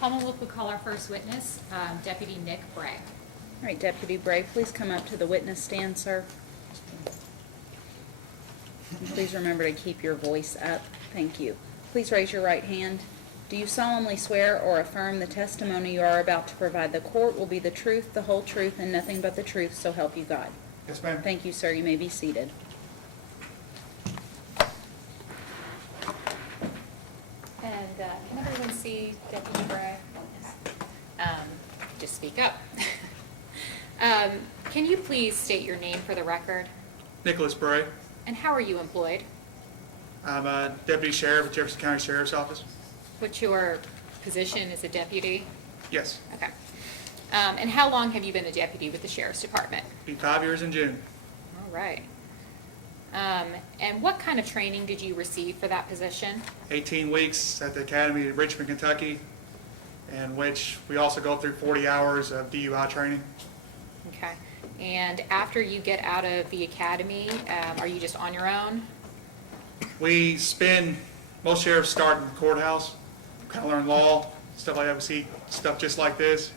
Commonwealth will call our first witness, Deputy Nick Bray. All right, Deputy Bray, please come up to the witness stand, sir. And please remember to keep your voice up. Thank you. Please raise your right hand. Do you solemnly swear or affirm the testimony you are about to provide the court will be the truth, the whole truth, and nothing but the truth, so help you God? Yes, ma'am. Thank you, sir. You may be seated. And can everyone see Deputy Bray? Just speak up. Can you please state your name for the record? Nicholas Bray. And how are you employed? I'm a deputy sheriff at Jefferson County Sheriff's Office. What's your position as a deputy? Yes. Okay. And how long have you been a deputy with the Sheriff's Department? Be 5 years in June. All right. And what kind of training did you receive for that position? 18 weeks at the Academy in Richmond, Kentucky, in which we also go through 40 hours of DUI training. Okay. And after you get out of the academy, are you just on your own? We spend, most sheriffs start in the courthouse, kind of learn law, stuff like that. We see stuff just like this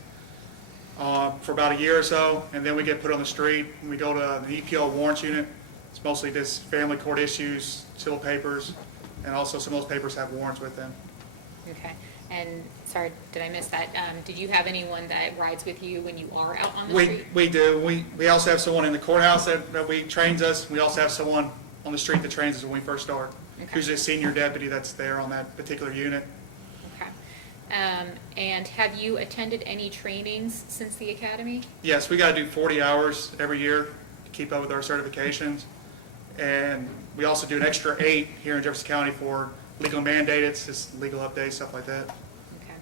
for about a year or so, and then we get put on the street and we go to the EPO warrants unit. It's mostly just family court issues, civil papers, and also some of those papers have warrants with them. Okay. And sorry, did I miss that? Did you have anyone that rides with you when you are out on the street? We do. We also have someone in the courthouse that trains us. We also have someone on the street that trains us when we first start. Okay. Usually a senior deputy that's there on that particular unit. Okay. And have you attended any trainings since the academy? Yes, we got to do 40 hours every year to keep up with our certifications. And we also do an extra 8 here in Jefferson County for legal mandated, just legal updates, stuff like that. Okay.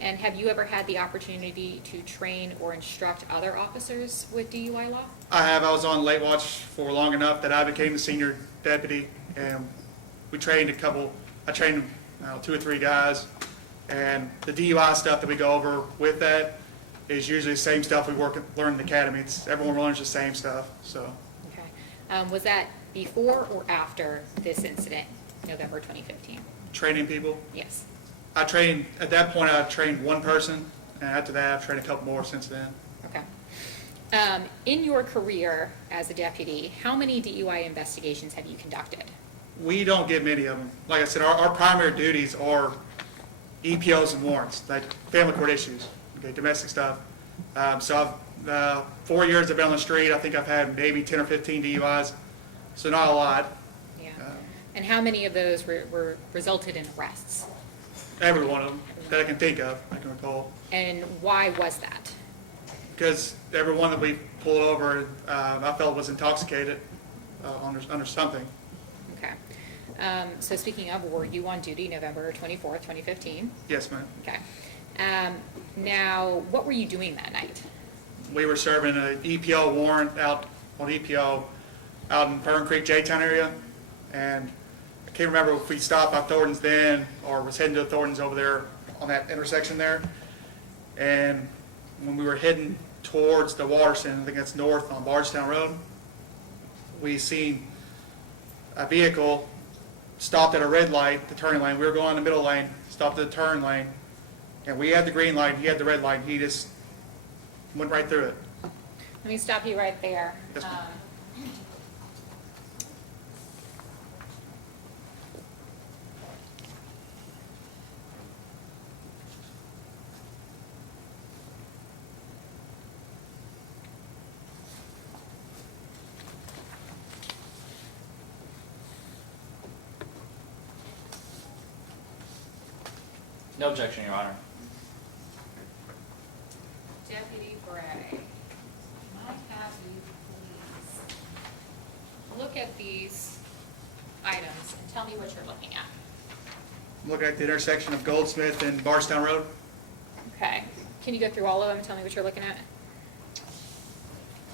And have you ever had the opportunity to train or instruct other officers with DUI law? I have. I was on late watch for long enough that I became the senior deputy, and we trained I trained 2 or 3 guys, and the DUI stuff that we go over with that is usually the same stuff we learn in the academy. Everyone learns the same stuff. So. Okay. Was that before or after this incident, November 2015? Training people. Yes. At that point I trained 1 person, and after that I've trained a couple more since then. Okay. In your career as a deputy, how many DUI investigations have you conducted? We don't get many of them. Like I said, our primary duties are EPOs and warrants, like family court issues, okay, domestic stuff. So I've 4 years I've been on the street. I think I've had maybe 10 or 15 DUIs, so not a lot. Yeah. And how many of those were resulted in arrests? Every one of them that I can think of, I can recall. And why was that? Because every one that we pulled over, I felt was intoxicated under something. Okay. So speaking of, were you on duty November 24th, 2015? Yes, ma'am. Okay. Now, what were you doing that night? We were serving an EPO warrant out on EPO out in Fern Creek, J-Town area, and I can't remember if we stopped by Thornton's then or was heading to Thornton's over there on that intersection there. And when we were heading towards the Waterston, I think that's north on Bardstown Road, we seen a vehicle stopped at a red light, the turning lane. We were going in the middle lane, stopped at the turn lane, and we had the green light, he had the red light, he just went right through it. Let me stop you right there. Yes, ma'am. No objection, Your Honor. Deputy Bray, can I have you please look at these items and tell me what you're looking at? Looking at the intersection of Goldsmith and Bardstown Road. Okay. Can you go through all of them and tell me what you're looking at?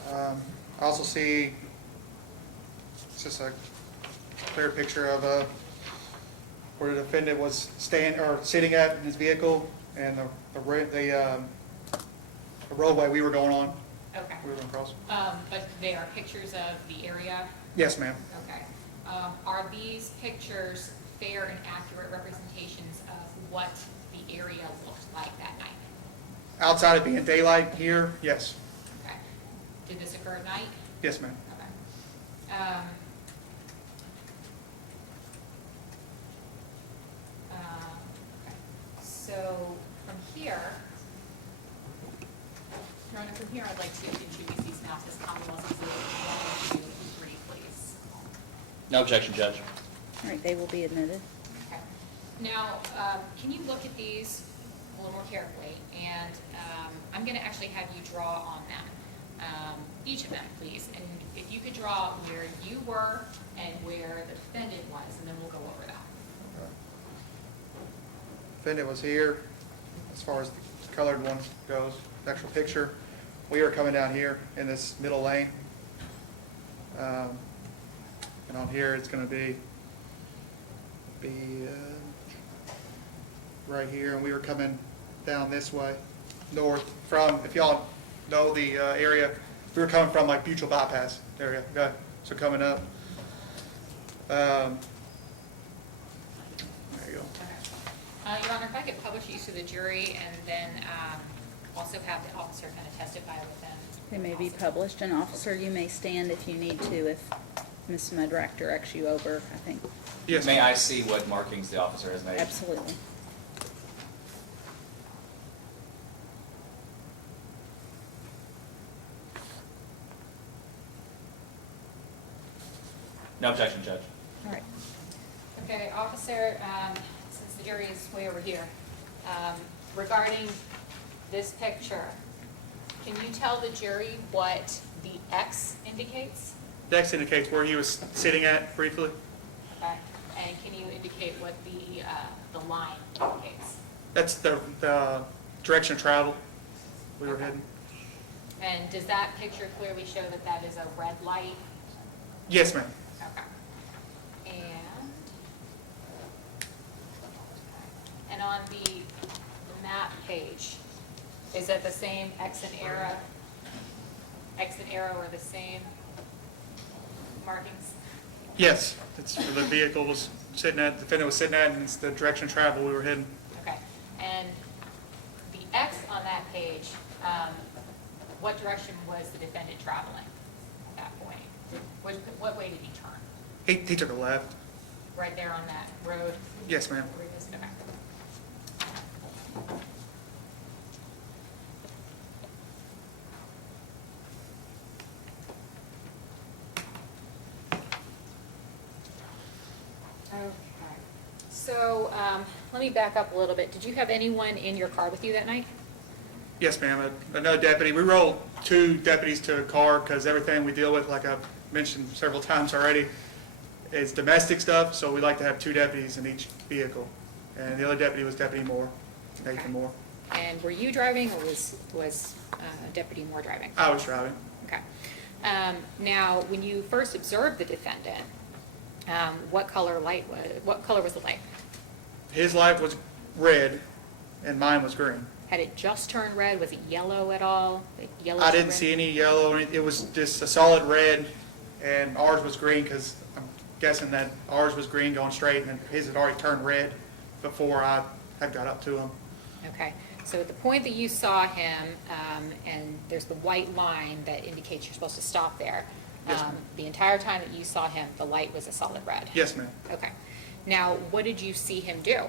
I also see, it's just a clear picture of where the defendant was sitting at in his vehicle, and the roadway we were going on. Okay. We were going across. But they are pictures of the area? Yes, ma'am. Okay. Are these pictures fair and accurate representations of what the area looked like that night? Outside of being daylight here, yes. Okay. Did this occur at night? Yes, ma'am. Okay. Okay. So from here, Your Honor, from here, I'd like to introduce these maps as Commonwealth Exhibit 1, 2, and 3, please. No objection, Judge. All right, they will be admitted. Okay. Now, can you look at these a little more carefully? And I'm going to actually have you draw on them, each of them, please. And if you could draw where you were and where the defendant was, and then we'll go over that. Defendant was here, as far as the colored one goes, the actual picture. We were coming down here in this middle lane. And on here, it's gonna be right here, and we were coming down this way, north from, if y'all know the area, we were coming from like Mutual Bypass area, okay, so coming up. There you go. Okay. Your Honor, if I could publish these to the jury and then also have the officer kind of testify with them. They may be published. An officer, you may stand if you need to, if Ms. Mudrack directs you over, I think. Yes, May I see what markings the officer has made? Absolutely. No objection, Judge. All right. Okay, officer, since the jury is way over here, regarding this picture, can you tell the jury what the X indicates? Dex indicates where he was sitting at briefly. Okay, and can you indicate what the line indicates? That's the direction of travel we were Okay. heading. And does that picture clearly show that that is a red light? Yes, ma'am. Okay. And on the map page, is it the same X and arrow? X and arrow are the same markings? Yes, it's where the vehicle was sitting at, the defendant was sitting at, and it's the direction of travel we were heading. Okay. And the X on that page, what direction was the defendant traveling at that point? What way did he turn? He took a left. Right there on that road? Yes, ma'am. Where he was- okay. Okay. So, let me back up a little bit. Did you have anyone in your car with you that night? Yes, ma'am. Another deputy. We rolled 2 deputies to a car because everything we deal with, like I've mentioned several times already, is domestic stuff, so we like to have 2 deputies in each vehicle. And the other deputy was Deputy Moore, Nathan Moore. And were you driving or was Deputy Moore driving? I was driving. Okay. Now, when you first observed the defendant, what color was the light? His light was red, and mine was green. Had it just turned red? Was it yellow at all? Yellow I to didn't red? see any yellow, or anything. It was just a solid red, and ours was green because I'm guessing that ours was green going straight, and his had already turned red before I had got up to him. Okay. So at the point that you saw him, and there's the white line that indicates you're supposed to stop there, Yes, ma'am. the entire time that you saw him, the light was a solid red? Yes, ma'am. Okay. Now, what did you see him do?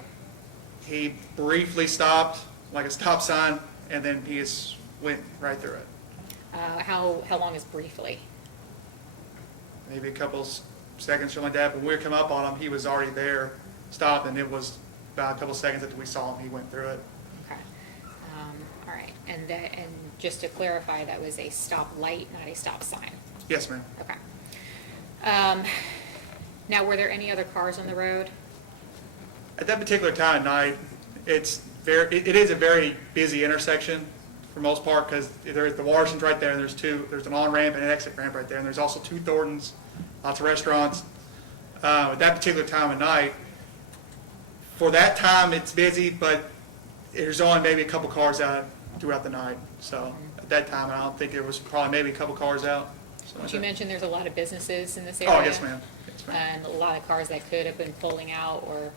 He briefly stopped, like a stop sign, and then he just went right through it. How long is briefly? Maybe a couple seconds, something like that. But when we come up on him, he was already there, stopped, and it was about a couple seconds after we saw him, he went through it. Okay. All right. And just to clarify, that was a stop light, not a stop sign? Yes, ma'am. Okay. Now, were there any other cars on the road? At that particular time of night, it is a very busy intersection for the most part because there's the Washington's right there, and there's an on-ramp and an exit ramp right there, and there's also 2 Thorntons, lots of restaurants. At that particular time of night, for that time, it's busy, but there's only maybe a couple cars out throughout the night. So at that time, I don't think there was probably maybe a couple cars out. Did you mention there's a lot of businesses in this area? Oh, yes, ma'am. Yes, ma'am. And a lot of cars that could have been pulling out or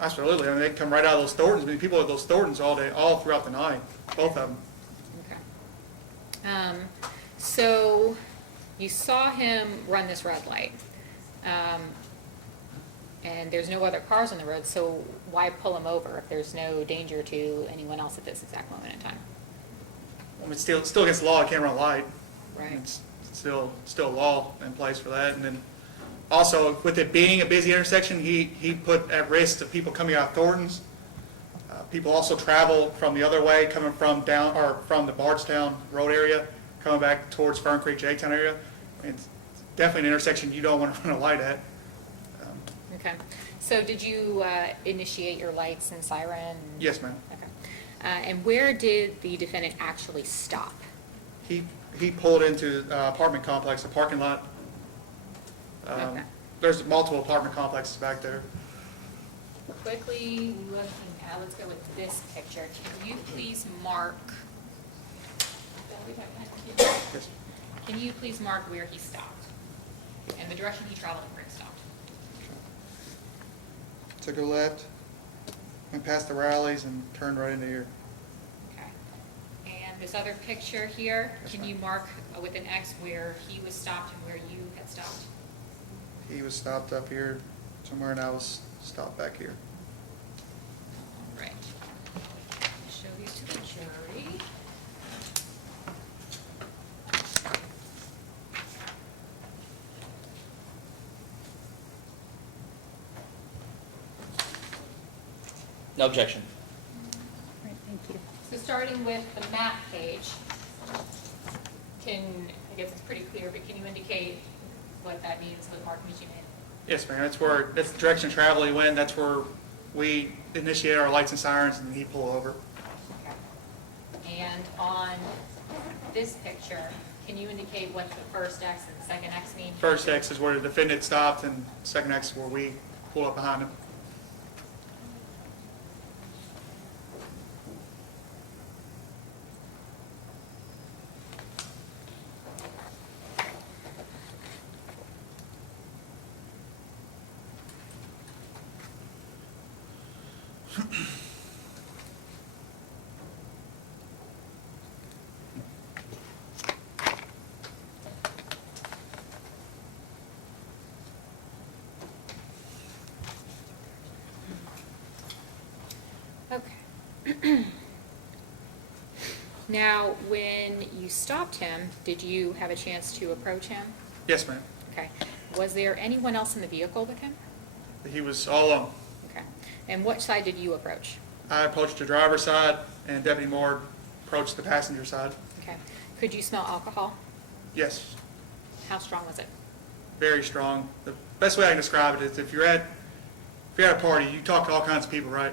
Absolutely. I mean, they come right out of those Thorntons. I mean, people at those Thorntons all day, all throughout the night, both of them. Okay. So you saw him run this red light, and there's no other cars on the road, so why pull him over if there's no danger to anyone else at this exact moment in time? I mean, it's still against the law. I can't run a light. Right. It's still a law in place for that. And then also, with it being a busy intersection, he put at risk the people coming out of Thorntons. People also travel from the other way, coming from from the Bardstown Road area, coming back towards Fern Creek, J-Town area. And it's definitely an intersection you don't want to run a light at. Okay. So did you initiate your lights and siren? Yes, ma'am. Okay. And where did the defendant actually stop? He pulled into apartment complex, a parking lot. Okay. There's multiple apartment complexes back there. Quickly looking at, let's go with this picture. Can you please mark? Yes. Can you please mark where he stopped and the direction he traveled and where he stopped? Took a left, went past the rallies and turned right into here. Okay. And this other picture here, Yes, can ma'am. you mark with an X where he was stopped and where you had stopped? He was stopped up here somewhere and I was stopped back here. All right. Show these to the jury. No objection. All right, thank you. So starting with the map page, I guess it's pretty clear, but can you indicate what that means, what markings you made? Yes, ma'am. That's the direction of travel he went. That's where we initiate our lights and sirens and he pulled over. Okay. And on this picture, can you indicate what the first X and the second X mean? First X is where the defendant stopped and second X is where we pulled up behind him. Okay. Now, when you stopped him, did you have a chance to approach him? Yes, ma'am. Okay. Was there anyone else in the vehicle with him? He was all alone. Okay. And what side did you approach? I approached the driver's side and Deputy Moore approached the passenger side. Okay. Could you smell alcohol? Yes, How strong was it? very strong. The best way I can describe it is if you're at a party, you talk to all kinds of people, right?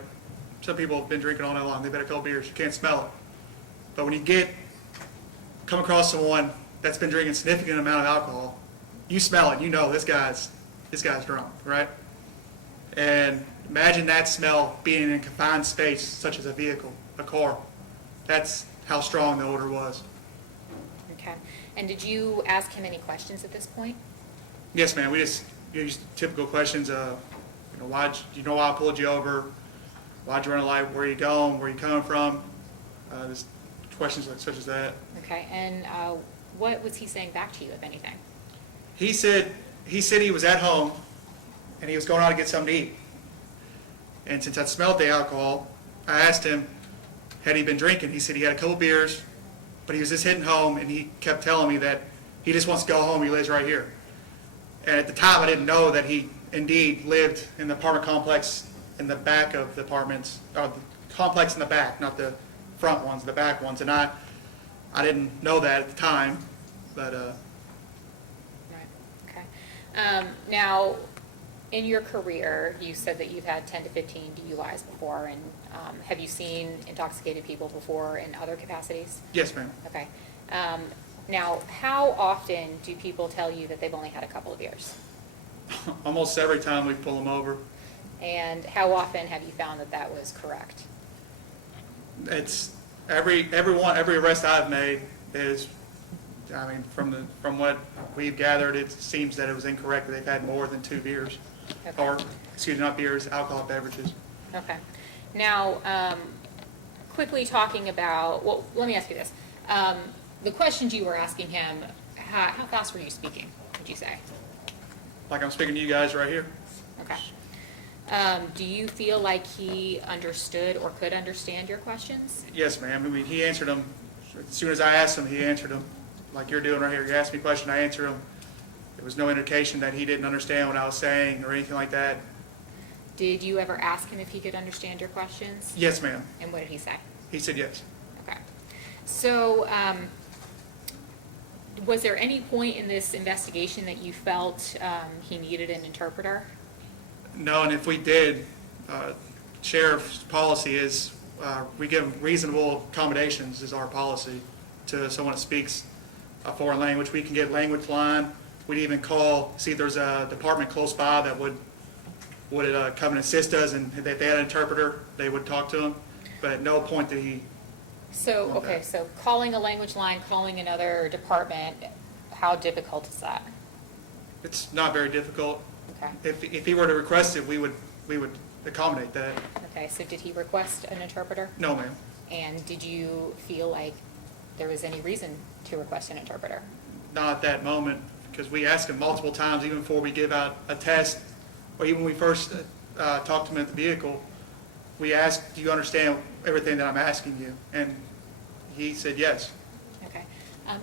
Some people have been drinking all night long. They've had a couple beers. You can't smell it. But when you come across someone that's been drinking a significant amount of alcohol, you smell it. You know this guy's drunk, right? And imagine that smell being in a confined space, such as a vehicle, a car. That's how strong the odor was. Okay. And did you ask him any questions at this point? Yes, ma'am. We just used typical questions. Why I pulled you over? Why'd you run a light? Where are you going? Where are you coming from? Just questions such as that. Okay. And what was he saying back to you, if anything? He said he was at home and he was going out to get something to eat. And since I smelled the alcohol, I asked him, had he been drinking? He said he had a couple beers, but he was just hitting home, and he kept telling me that he just wants to go home. He lives right here. And at the time, I didn't know that he indeed lived in the apartment complex in the back of the apartments, or the complex in the back, not the front ones, the back ones. And I didn't know that at the time, but Right. Okay. Now, in your career, you said that you've had 10 to 15 DUIs before, and have you seen intoxicated people before in other capacities? yes, ma'am. Okay. Now, how often do people tell you that they've only had a couple of beers? Almost every time we pull them over. And how often have you found that that was correct? It's every arrest I've made is, I mean, from what we've gathered, it seems that it was incorrect that they've had more than 2 beers. Okay. Or, excuse me, not beers, alcoholic beverages. Okay. Now, quickly talking about, well, let me ask you this. The questions you were asking him, how fast were you speaking, would you say? Like I'm speaking to you guys right here. Okay. Do you feel like he understood or could understand your questions? Yes, ma'am. I mean, he answered them. As soon as I asked him, he answered them. Like you're doing right here. You asked me a question, I answered him. There was no indication that he didn't understand what I was saying or anything like that. Did you ever ask him if he could understand your questions? Yes, ma'am. And what did he say? He said yes. Okay. So, was there any point in this investigation that you felt he needed an interpreter? No, and if we did, sheriff's policy is we give reasonable accommodations is our policy to someone that speaks a foreign language. We can get language line. We'd even call, see if there's a department close by that would come and assist us, and if they had an interpreter, they would talk to him. But at no point did he. So, okay, so calling a language line, calling another department, how difficult is that? It's not very difficult. Okay. If he were to request it, we would accommodate that. Okay, so did he request an interpreter? No, ma'am. And did you feel like there was any reason to request an interpreter? Not at that moment, because we asked him multiple times, even before we give out a test, or even when we first talked to him at the vehicle, we asked, do you understand everything that I'm asking you? And he said yes. Okay.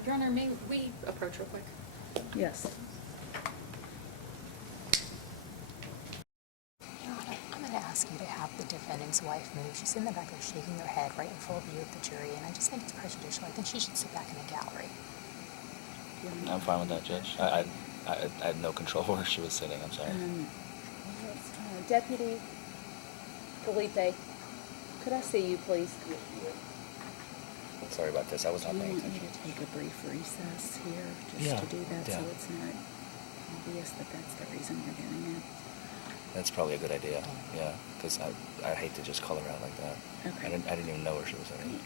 Your Honor, may we approach real quick? Yes. Your Honor, I'm going to ask you to have the defendant's wife move. She's in the back there shaking her head right in full view of the jury, and I just think it's prejudicial. I think she should sit back in the gallery. I'm fine with that, Judge. I had no control where she was sitting, I'm sorry. Deputy Felipe, could I see you, please? Sorry about this, I was not Do you paying want me attention. to take a brief recess here, Yeah, just to do that, so yeah. it's not obvious that that's the reason we're doing it? That's probably a good idea, yeah, because I hate to just call her out like that. Okay. I didn't even know where she was sitting.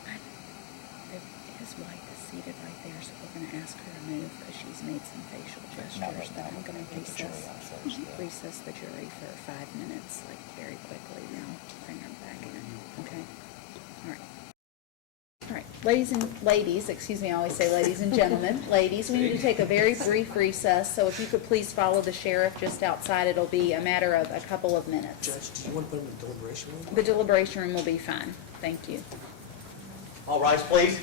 His wife is seated right there, so we're gonna ask her to move, because she's made some facial gestures. Not right now. I'm gonna Get the jury on first, yeah. recess the jury for 5 minutes, like very quickly, and then I'll bring her back in, okay? All right. All right, I always say ladies and gentlemen, ladies, we need to take a very brief recess, so if you could please follow the sheriff just outside, it'll be a matter of a couple of minutes. Judge, do you want to put him in the deliberation room? The deliberation room will be fine, thank you. All rise, please.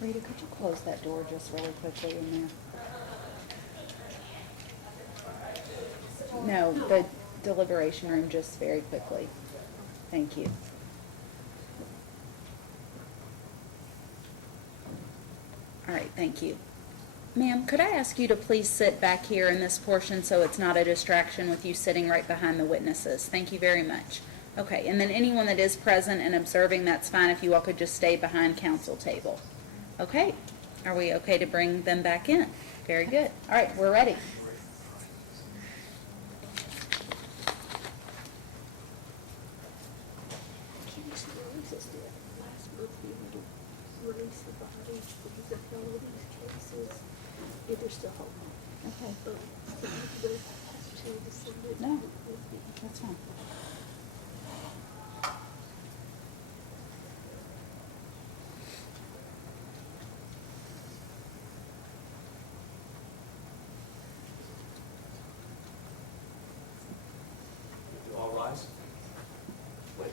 Rita, could you close that door just really quickly in there? No, the deliberation room, just very quickly. Thank you. All right, thank you. Ma'am, could I ask you to please sit back here in this portion so it's not a distraction with you sitting right behind the witnesses? Thank you very much. Okay, and then anyone that is present and observing, that's fine if you all could just stay behind counsel table. Okay, are we okay to bring them back in? Very good. All right, we're ready. Can you see where this is last month we were to release the body because of all of these cases? If there's still hope. Okay, But the to December. No. that's fine. All rise. Please.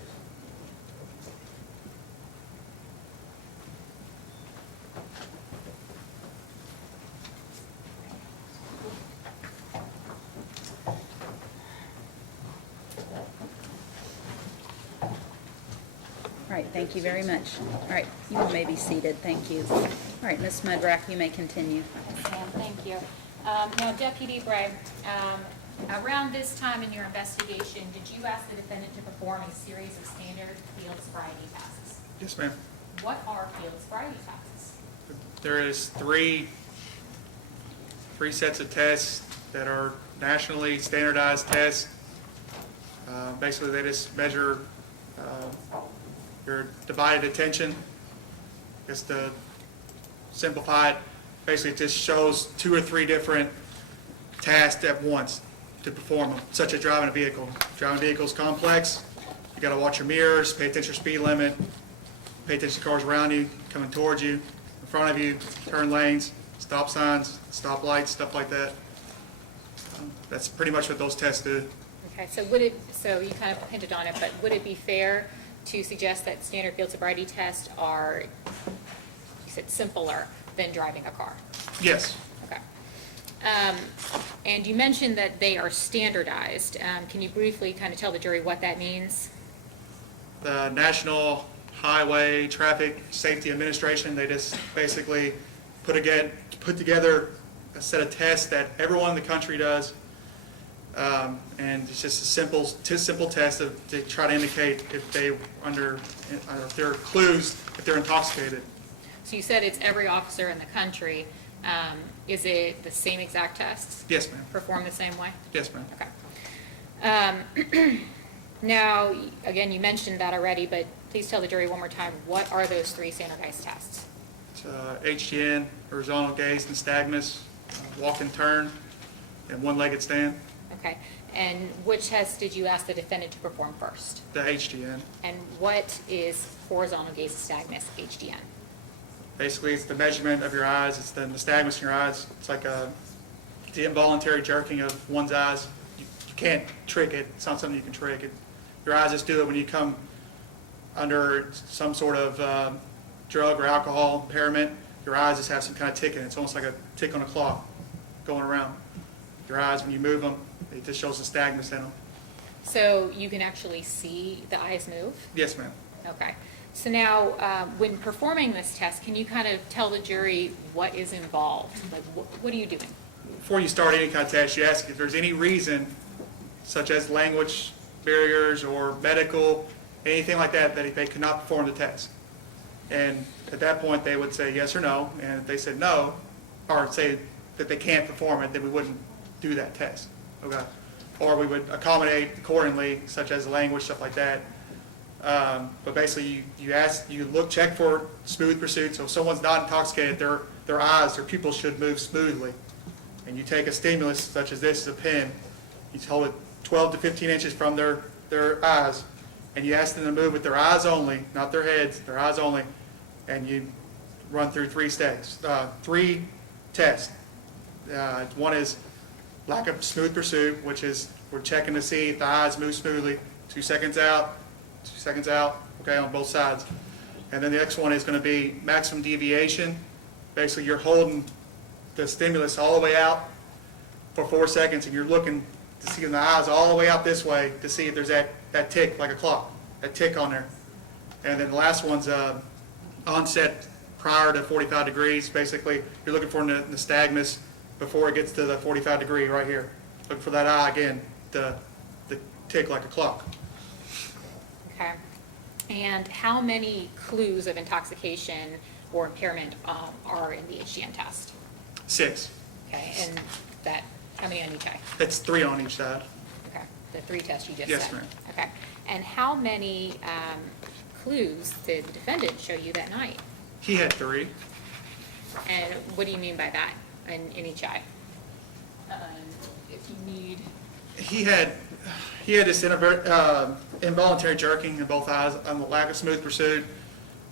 All right, thank you very much. All right, you may be seated, thank you. All right, Ms. Mudrack, you may continue. Sam, thank you. Now, Deputy Bray, around this time in your investigation, did you ask the defendant to perform a series of standard field sobriety tests? Yes, ma'am. what are field sobriety tests? There is three sets of tests that are nationally standardized tests. Basically, they just measure your divided attention. Just to simplify it, basically it just shows 2 or 3 different tasks at once to perform them, such as driving a vehicle. Driving a vehicle is complex. You got to watch your mirrors, pay attention to your speed limit, pay attention to cars around you, coming towards you, in front of you, turn lanes, stop signs, stop lights, stuff like that. That's pretty much what those tests do. Okay, so you kind of hinted on it, but would it be fair to suggest that standard field sobriety tests are, you said, simpler than driving a car? Yes. Okay. And you mentioned that they are standardized. Can you briefly kind of tell the jury what that means? The National Highway Traffic Safety Administration, they just basically put together a set of tests that everyone in the country does. And it's just a simple test to try to indicate if they're clues, if they're intoxicated. So you said it's every officer in the country. Is it the same exact tests? Yes, ma'am. Performed the same way? Yes, ma'am. Okay. Now, again, you mentioned that already, but please tell the jury one more time, what are those 3 standardized tests? It's HGN, horizontal gaze, nystagmus, walk and turn, and one-legged stand. Okay. And which test did you ask the defendant to perform first? The HGN. And what is horizontal gaze nystagmus, HDN? Basically, it's the measurement of your eyes. It's the nystagmus in your eyes. It's like the involuntary jerking of one's eyes. You can't trick it. It's not something you can trick. Your eyes just do it when you come under some sort of drug or alcohol impairment. Your eyes just have some kind of tick in it. It's almost like a tick on a clock going around. Your eyes, when you move them, it just shows nystagmus in them. So you can actually see the eyes move? Yes, ma'am. Okay. So now, when performing this test, can you kind of tell the jury what is involved? Like, what are you doing? Before you start any kind of test, you ask if there's any reason, such as language barriers or medical, anything like that, that they could not perform the test. And at that point, they would say yes or no. And if they said no, or say that they can't perform it, then we wouldn't do that test. Okay. Or we would accommodate accordingly, such as language, stuff like that. But basically, you check for smooth pursuit. So if someone's not intoxicated, their eyes, their pupils should move smoothly. And you take a stimulus such as this, a pen, you hold it 12 to 15 inches from their eyes, and you ask them to move with their eyes only, not their heads, their eyes only, and you run through 3 tests. One is lack of smooth pursuit, which is we're checking to see if the eyes move smoothly. 2 seconds out, 2 seconds out, okay, on both sides. And then the next one is going to be maximum deviation. Basically, you're holding the stimulus all the way out for 4 seconds, and you're looking to see in the eyes all the way out this way to see if there's that tick, like a clock, that tick on there. And then the last one's onset prior to 45 degrees. Basically, you're looking for nystagmus before it gets to the 45 degree right here. Look for that eye again, the tick like a clock. Okay. And how many clues of intoxication or impairment are in the HGN test? 6. Okay. And that, how many on each eye? That's 3 on each side. Okay. The 3 tests you just Yes, said. ma'am. Okay. And how many clues did the defendant show you that night? He had 3. And what do you mean by that in each eye? If you need. He had this involuntary jerking in both eyes, on the lack of smooth pursuit.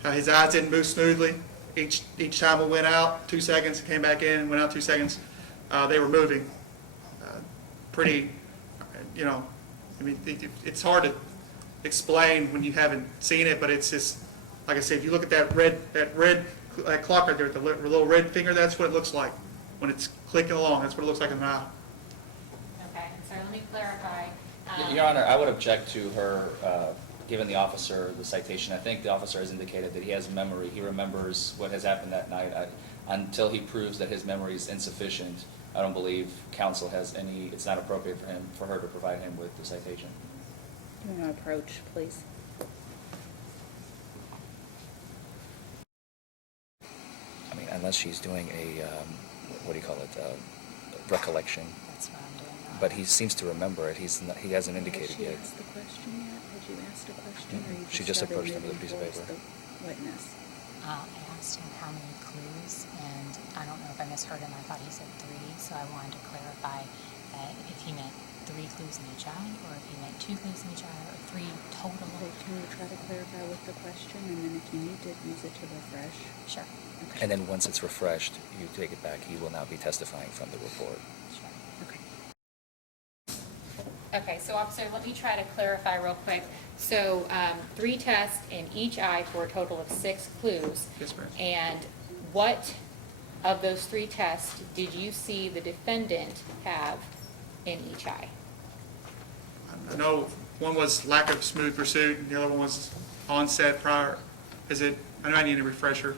His eyes didn't move smoothly. Each time we went out 2 seconds, came back in, went out 2 seconds, they were moving. Pretty, I mean, it's hard to explain when you haven't seen it, but it's just, like I said, if you look at that clock right there, the little red finger, that's what it looks like when it's clicking along. That's what it looks like in the eye. Okay. So let me clarify. Your Honor, I would object to her giving the officer the citation. I think the officer has indicated that he has memory. He remembers what has happened that night. Until he proves that his memory is insufficient, I don't believe counsel has any, it's not appropriate for her to provide him with the citation. You want to approach, please? I mean, unless she's doing a, what do you call it, recollection. That's what I'm doing now. But he seems to remember it. He hasn't indicated Has she yet. asked the question yet? Had you asked a question, or you She just just started approached him with a moving piece of towards paper. the witness? I asked him how many clues, and I don't know if I misheard him. I thought he said 3, so I wanted to clarify that if he meant 3 clues in each eye, or if he meant 2 clues in each eye, or 3 total. Okay, can you try to clarify with the question, and then if you need to use it to refresh? Sure, Okay. And then once it's refreshed, you take it back. He will now be testifying from the report. sure. Okay. Okay, so officer, let me try to clarify real quick. So 3 tests in each eye for a total of 6 clues. Yes, ma'am. And what of those 3 tests did you see the defendant have in each eye? I know one was lack of smooth pursuit, and the other one was onset prior. I know I need a refresher.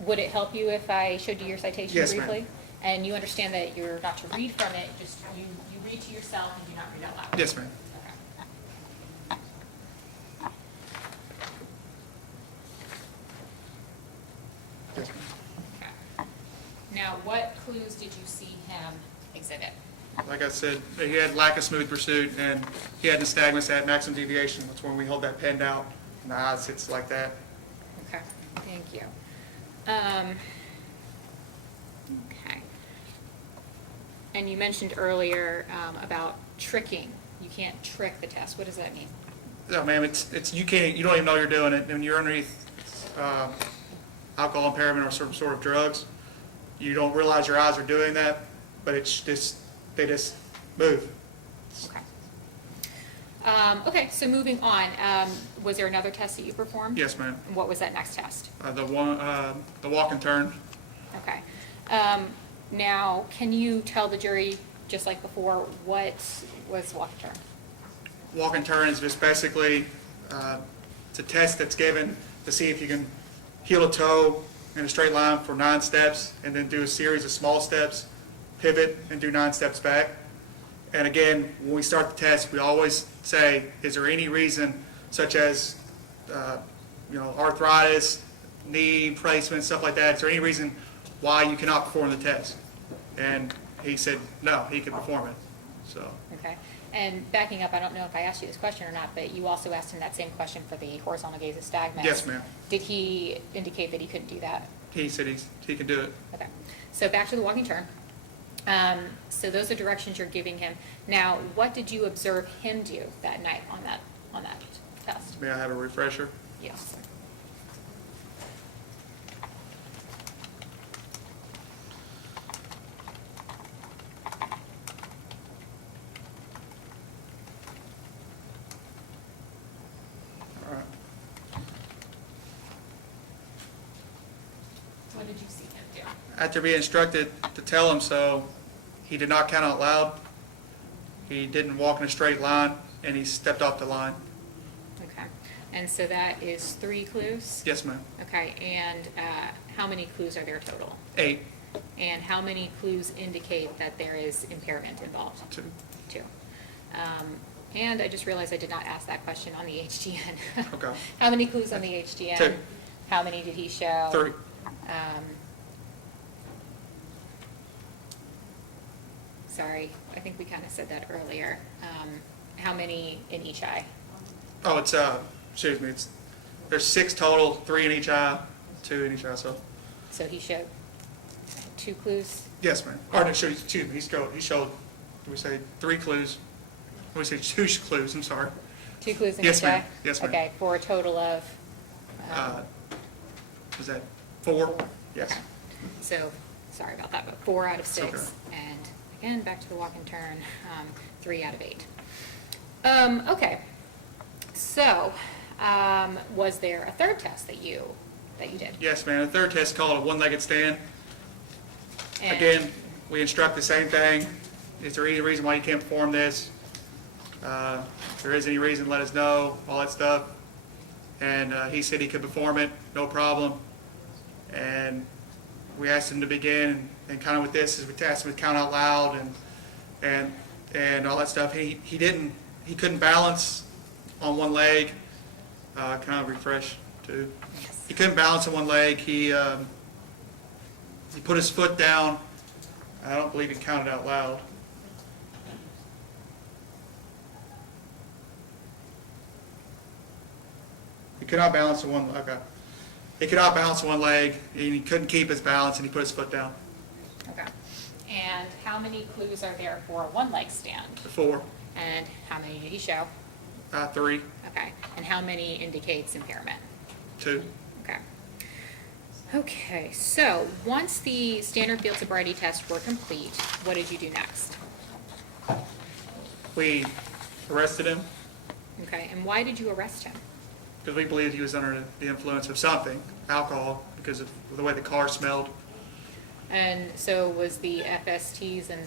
Would it help you if I showed you your citation Yes, ma'am. briefly? And you understand that you're not to read from it, just you read to yourself and do not read out loud? Yes, ma'am. Okay. Yes, ma'am. Okay. Now, what clues did you see him exhibit? Like I said, he had lack of smooth pursuit, and he had nystagmus at maximum deviation. That's when we hold that pen out, and the eye sits like that. Okay, thank you. Okay. And you mentioned earlier about tricking. You can't trick the test. What does that mean? No, ma'am, you don't even know you're doing it. When you're underneath alcohol impairment or some sort of drugs, you don't realize your eyes are doing that, but they just move. Okay. Okay, so moving on, was there another test that you performed? Yes, ma'am. And what was that next test? The walk and turn. Okay. Now, can you tell the jury, just like before, what was walk and turn? Walk and turn is just basically, it's a test that's given to see if you can heel to toe in a straight line for 9 steps, and then do a series of small steps, pivot, and do 9 steps back. And again, when we start the test, we always say, is there any reason, such as arthritis, knee replacement, stuff like that, is there any reason why you cannot perform the test? And he said, no, he could perform it. So, Okay. And backing up, I don't know if I asked you this question or not, but you also asked him that same question for the horizontal gaze nystagmus. yes, ma'am. Did he indicate that he couldn't do that? He said he can do it. Okay. So back to the walking turn. So those are directions you're giving him. Now, what did you observe him do that night on that test? May I have a refresher? Yes. All right. What did you see him do? After being instructed to tell him so, he did not count out loud. He didn't walk in a straight line, and he stepped off the line. Okay. And so that is 3 clues? Yes, ma'am. Okay. And how many clues are there total? 8. And how many clues indicate that there is impairment involved? 2. 2. And I just realized I did not ask that question on the HGN. Okay. How many clues on the HGN? 2. How many did he show? 3. Sorry, I think we kind of said that earlier. How many in each eye? Oh, excuse me, there's 6 total, 3 in each eye, 2 in each eye, so. So he showed 2 clues? Yes, ma'am. Or, no, excuse me, he showed, did we say 3 clues? Did we say 2 clues, I'm sorry. 2 clues in Yes, each eye? ma'am. Yes, ma'am. Okay, for a total of? Was that 4? Yes. Okay. So, sorry about that, but 4 out of 6. okay. And again, back to the walk and turn, 3 out of 8. Okay, so was there a third test that you did? Yes, ma'am. The 3rd test called a one-legged stand. And- Again, we instruct the same thing. Is there any reason why you can't perform this? If there is any reason, let us know, all that stuff. And he said he could perform it, no problem. And we asked him to begin, and kind of with this, is we asked him to count out loud and all that stuff. He couldn't balance on one leg. Kind of refresh too. Yes. He couldn't balance on one leg. He He put his foot down. I don't believe he counted out loud. He could not balance on one. Okay. He could not balance on one leg, and he couldn't keep his balance, and he put his foot down. Okay. And how many clues are there for a one-leg stand? 4, And how many did he show? 3, Okay. And how many indicates impairment? 2. Okay. Okay, so once the standard field sobriety tests were complete, what did you do next? We arrested him Okay, and why did you arrest him? because we believed he was under the influence of something, alcohol, because of the way the car smelled. And so was the FSTs and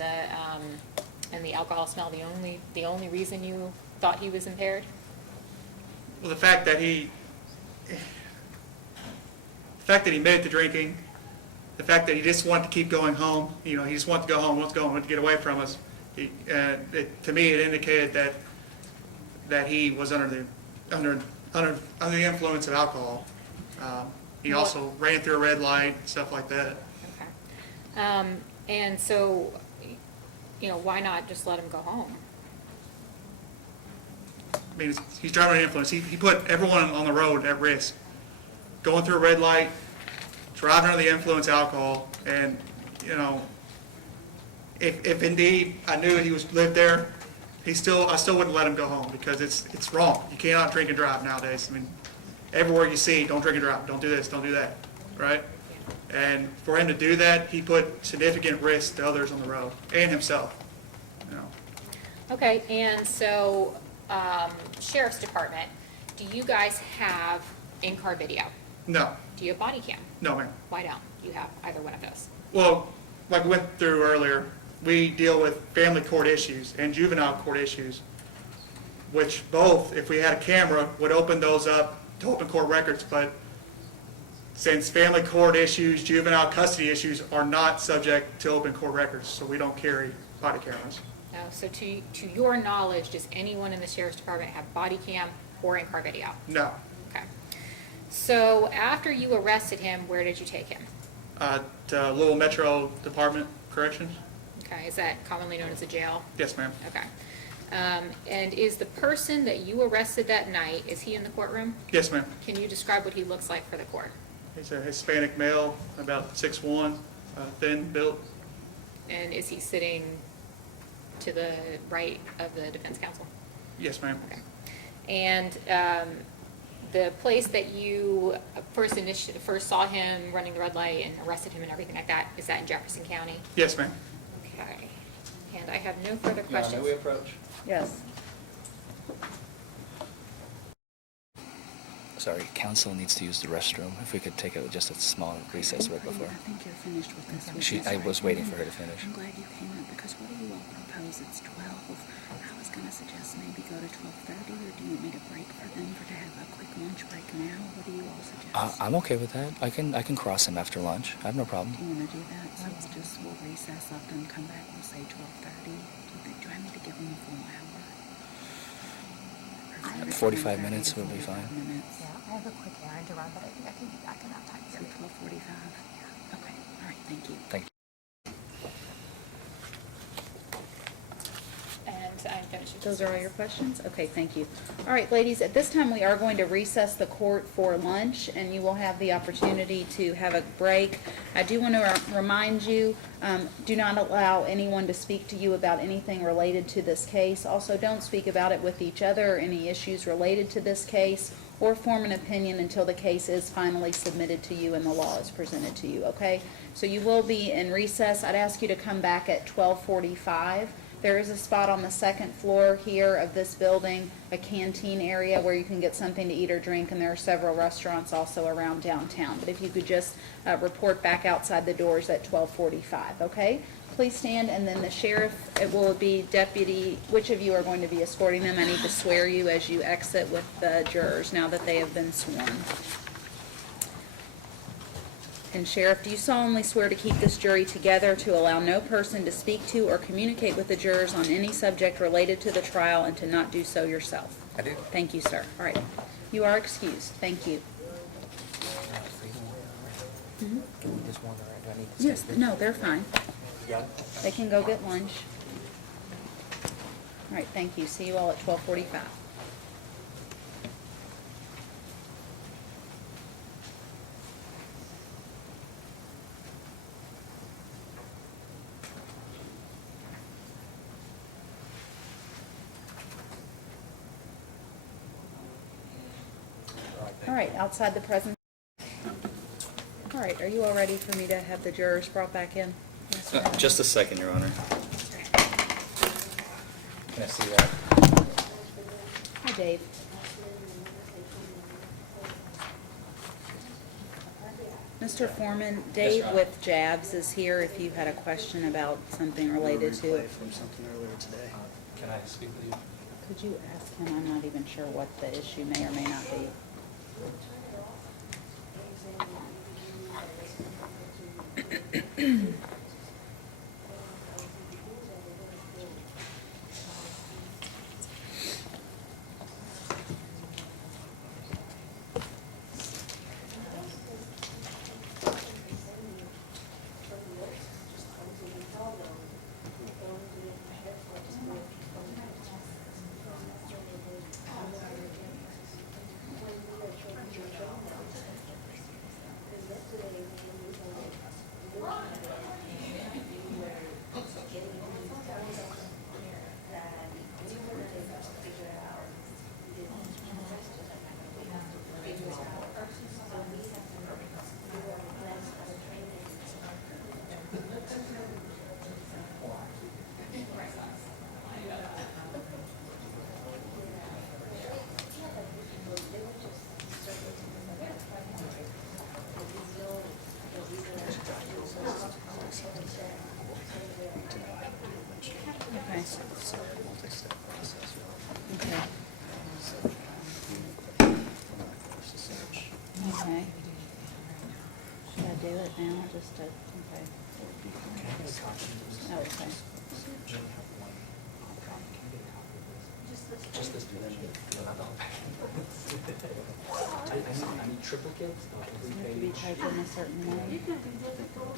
the alcohol smell the only reason you thought he was impaired? Well, the fact that he admitted to drinking, the fact that he just wanted to keep going home, he just wanted to go home, wanted to get away from us. To me, it indicated that he was under the influence of alcohol. He also ran through a red light, stuff like that. Okay. And so, why not just let him go home? I mean, he's driving under influence. He put everyone on the road at risk. Going through a red light, driving under the influence of alcohol, and, if indeed I knew he lived there, I still wouldn't let him go home because it's wrong. You cannot drink and drive nowadays. I mean, everywhere you see, don't drink and drive, don't do this, don't do that, right? And for him to do that, he put significant risk to others on the road and himself. Okay, and so, Sheriff's Department, do you guys have in-car video? No, Do you have body cam? no, ma'am. Why don't you have either one of those? Well, like we went through earlier, we deal with family court issues and juvenile court issues, which both, if we had a camera, would open those up to open court records. But since family court issues, juvenile custody issues are not subject to open court records, so we don't carry body cameras. No, so to your knowledge, does anyone in the Sheriff's Department have body cam or in-car video? No. Okay. So after you arrested him, where did you take him? To Louisville Metro Department Corrections? Okay, is that commonly known as a jail? Yes, ma'am. Okay. And is the person that you arrested that night, is he in the courtroom? Yes, ma'am. Can you describe what he looks like for the court? He's a Hispanic male, about 6'1", thin built. And is he sitting to the right of the defense counsel? Yes, ma'am. Okay. And the place that you first saw him running the red light and arrested him and everything like that, is that in Jefferson County? Yes, ma'am. Okay. And I have no further Your Honor, questions. may we approach? Yes. Sorry, counsel needs to use the restroom. If we could take just a small recess right before. I think you're finished with this. I was waiting for her to finish. I'm glad you came up because what do you all propose? It's 12. I was going to suggest maybe go to 12:30, or do you want me to break for them to have a quick lunch break now? What do you all suggest? I'm okay with that. I can cross him after lunch. I have no problem. Do you want to do that? So we'll recess up and come back. We'll say 12:30. Do I need to give them a full hour? Or 45 minutes would be fine. 45 minutes. Yeah, I have a quick errand to run, but I think I can be back in that time. So 12:45. Okay. All right. Thank you. Thank you. And I'm finished with Those this. are all your questions? Okay, thank you. All right, ladies, at this time, we are going to recess the court for lunch, and you will have the opportunity to have a break. I do want to remind you, do not allow anyone to speak to you about anything related to this case. Also, don't speak about it with each other or any issues related to this case, or form an opinion until the case is finally submitted to you and the law is presented to you, okay? So you will be in recess. I'd ask you to come back at 12:45. There is a spot on the second floor here of this building, a canteen area where you can get something to eat or drink, and there are several restaurants also around downtown. But if you could just report back outside the doors at 12:45, okay? Please stand, and then the sheriff, it will be deputy, which of you are going to be escorting them? I need to swear you as you exit with the jurors now that they have been sworn. And Sheriff, do you solemnly swear to keep this jury together, to allow no person to speak to or communicate with the jurors on any subject related to the trial, and to not do so yourself? I do. Thank you, sir. All right. You are excused. Thank you. just wondering, do I need to? Yes, no, they're fine. You got it? They can go get lunch. All right, thank you. See you all at 12:45. All right, outside the present. All right, are you all ready for me to have the jurors brought back in? Just a second, Your Honor. Can I see that? Hi, Dave. Mr. Forman, Dave Honor. with Jabs is here if you had a question about something related to it. From something earlier today. Can I speak with you? Could you ask him? I'm not even sure what the issue may or may not be. Okay. Okay. Okay. Should I do it now, just to, okay. Oh, okay. Just this position. I need triplicates. Have to be typed in a certain You way, can be difficult.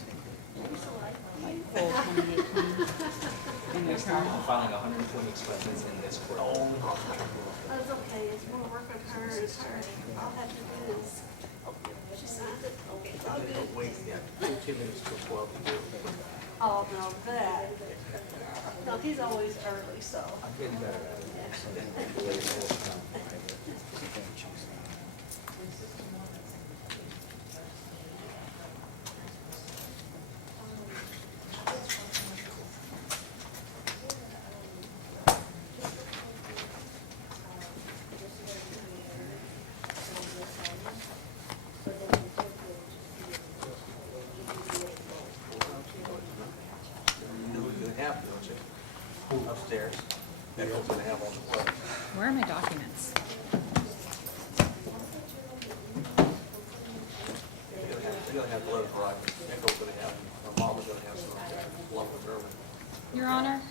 like full 2018 in return. I'm filing 120 expenses in this court. That's okay, it's more work on her, it's her. All I have to do is, she signs it, it's all good. Wait, yeah, 2 minutes till 12. Oh, no, that. No, he's always early, so. I'm getting better at it. You know what you're gonna have, don't you? Upstairs. Echo's gonna have all the work. Where are my documents? You're gonna have blood varieties. Echo's gonna have, or Mama's gonna have some of that, along with Irvin. Your Honor,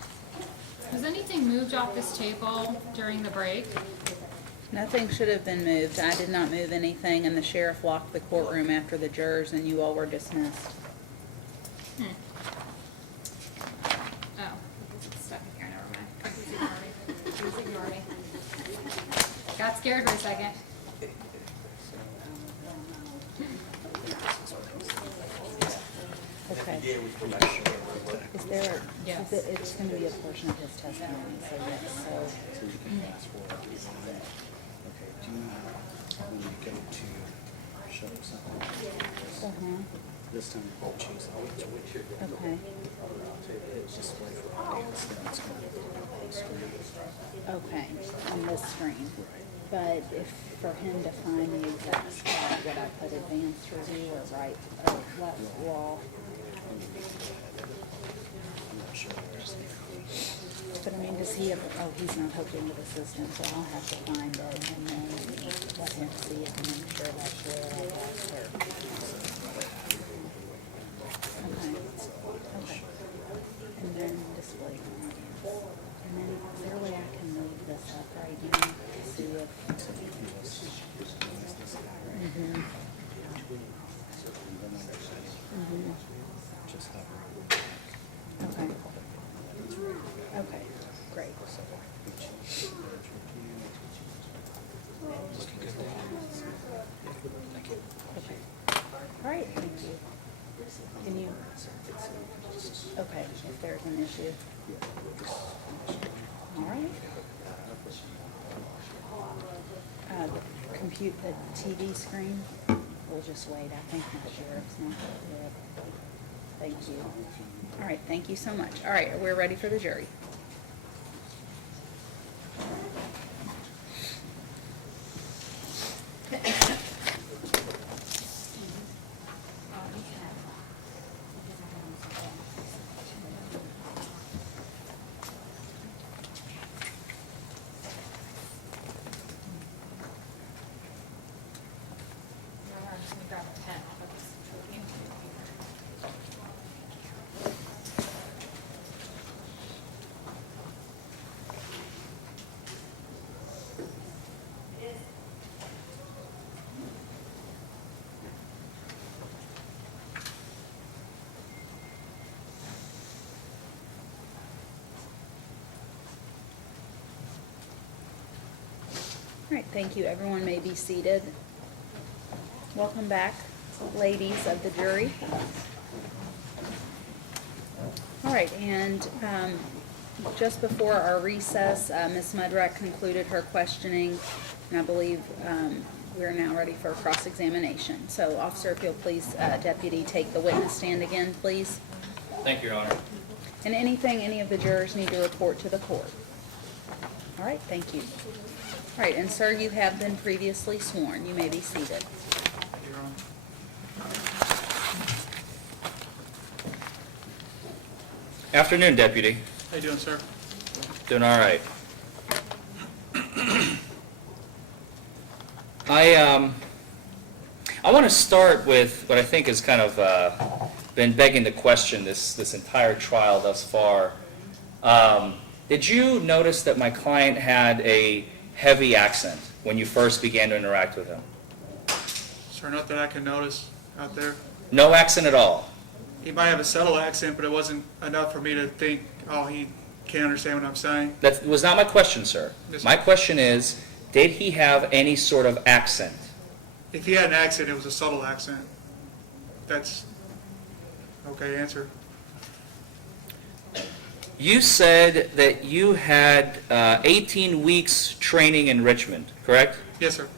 was anything moved off this table during the break? Nothing should have been moved. I did not move anything, and the sheriff locked the courtroom after the jurors, and you all were dismissed. Oh. It's stuck in here, never mind. Please ignore me. Please ignore me. Got scared for a second. Okay. Yeah, we come back to it, but Is there, Yes. it's going to be a portion of his testimony, so yes, so. So you can fast forward. Okay, do you know how, when you go to show something? Uh-huh. This time you choose which. Okay, It's display for audience, then it's going to go on the screen. okay, on this screen. But if, for him to find the exact spot, would I put advanced review or right, what law? I'm not sure. But I mean, does he have, oh, he's not hooked into the system, so I'll have to find it and then let him see it and make sure that's where I got her. Okay, okay. And then display audience. And then is there a way I can move this up right now to see if? Mm-hmm. Mm-hmm. All right, thank you. Can you, okay, if there's an issue. All right. Compute the TV screen. We'll just wait. I think my sheriff's not good. Thank you. All right, thank you so much. All right, we're ready for the jury. I'm just gonna grab a pen off of this. All right, thank you. Everyone may be seated. Welcome back, ladies of the jury. All right, and just before our recess, Ms. Mudrack concluded her questioning, and I believe we're now ready for cross-examination. So, officer, if you'll please, deputy, take the witness stand again, please. Thank you, Your Honor. And anything any of the jurors need to report to the court. All right, thank you. All right, and sir, you have been previously sworn. You may be seated. Your Honor. Afternoon, Deputy. How you doing, sir? Doing all right. I want to start with what I think has kind of been begging the question this entire trial thus far. Did you notice that my client had a heavy accent when you first began to interact with him? Sir, not that I can notice out there. No accent at all? He might have a subtle accent, but it wasn't enough for me to think, oh, he can't understand what I'm saying. That was not my question, sir. Yes, sir. My question is, did he have any sort of accent? If he had an accent, it was a subtle accent. That's okay answer. You said that you had 18 weeks training in Richmond, correct? Yes, sir.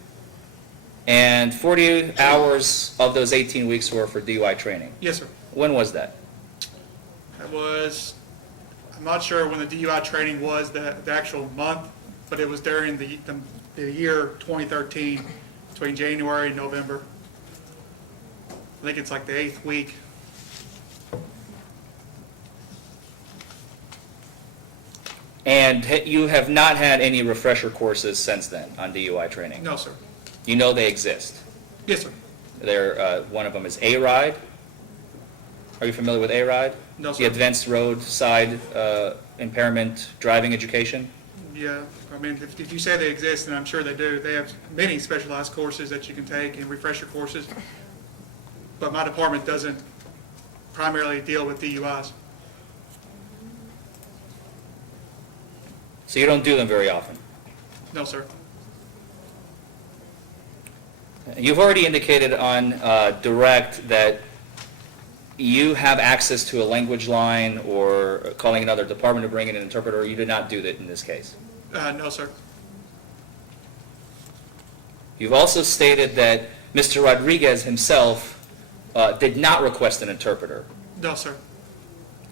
And 40 hours of those 18 weeks were for DUI training. Yes, sir. When was that? That was, I'm not sure when the DUI training was, the actual month, but it was during the year 2013, between January and November. I think it's like the 8th week. And you have not had any refresher courses since then on DUI training? No, sir. You know they exist? Yes, sir. One of them is A-RIDE. Are you familiar with A-RIDE? No, The sir. Advanced Roadside Impairment Driving Education? Yeah, I mean, if you say they exist, and I'm sure they do, they have many specialized courses that you can take and refresher courses. But my department doesn't primarily deal with DUIs. So you don't do them very often? No, sir. You've already indicated on direct that you have access to a language line or calling another department to bring in an interpreter. You did not do that in this case. No, sir. You've also stated that Mr. Rodriguez himself did not request an interpreter. No, sir.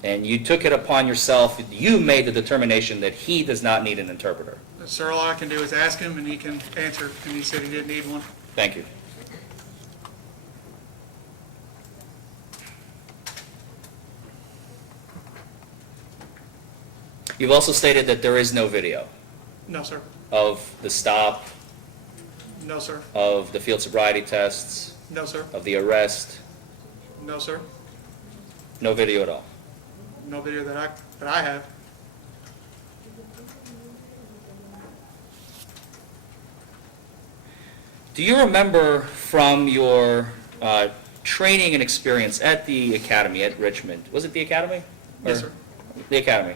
And you took it upon yourself, you made the determination that he does not need an interpreter. Sir, all I can do is ask him, and he can answer, and he said he didn't need one. Thank you. You've also stated that there is no video No, sir. of the stop, No, sir. of the field sobriety tests, No, sir. of the arrest. No, sir. No video at all. No video that I have. Do you remember from your training and experience at the academy at Richmond, was it the academy? Yes, Or- sir. The academy.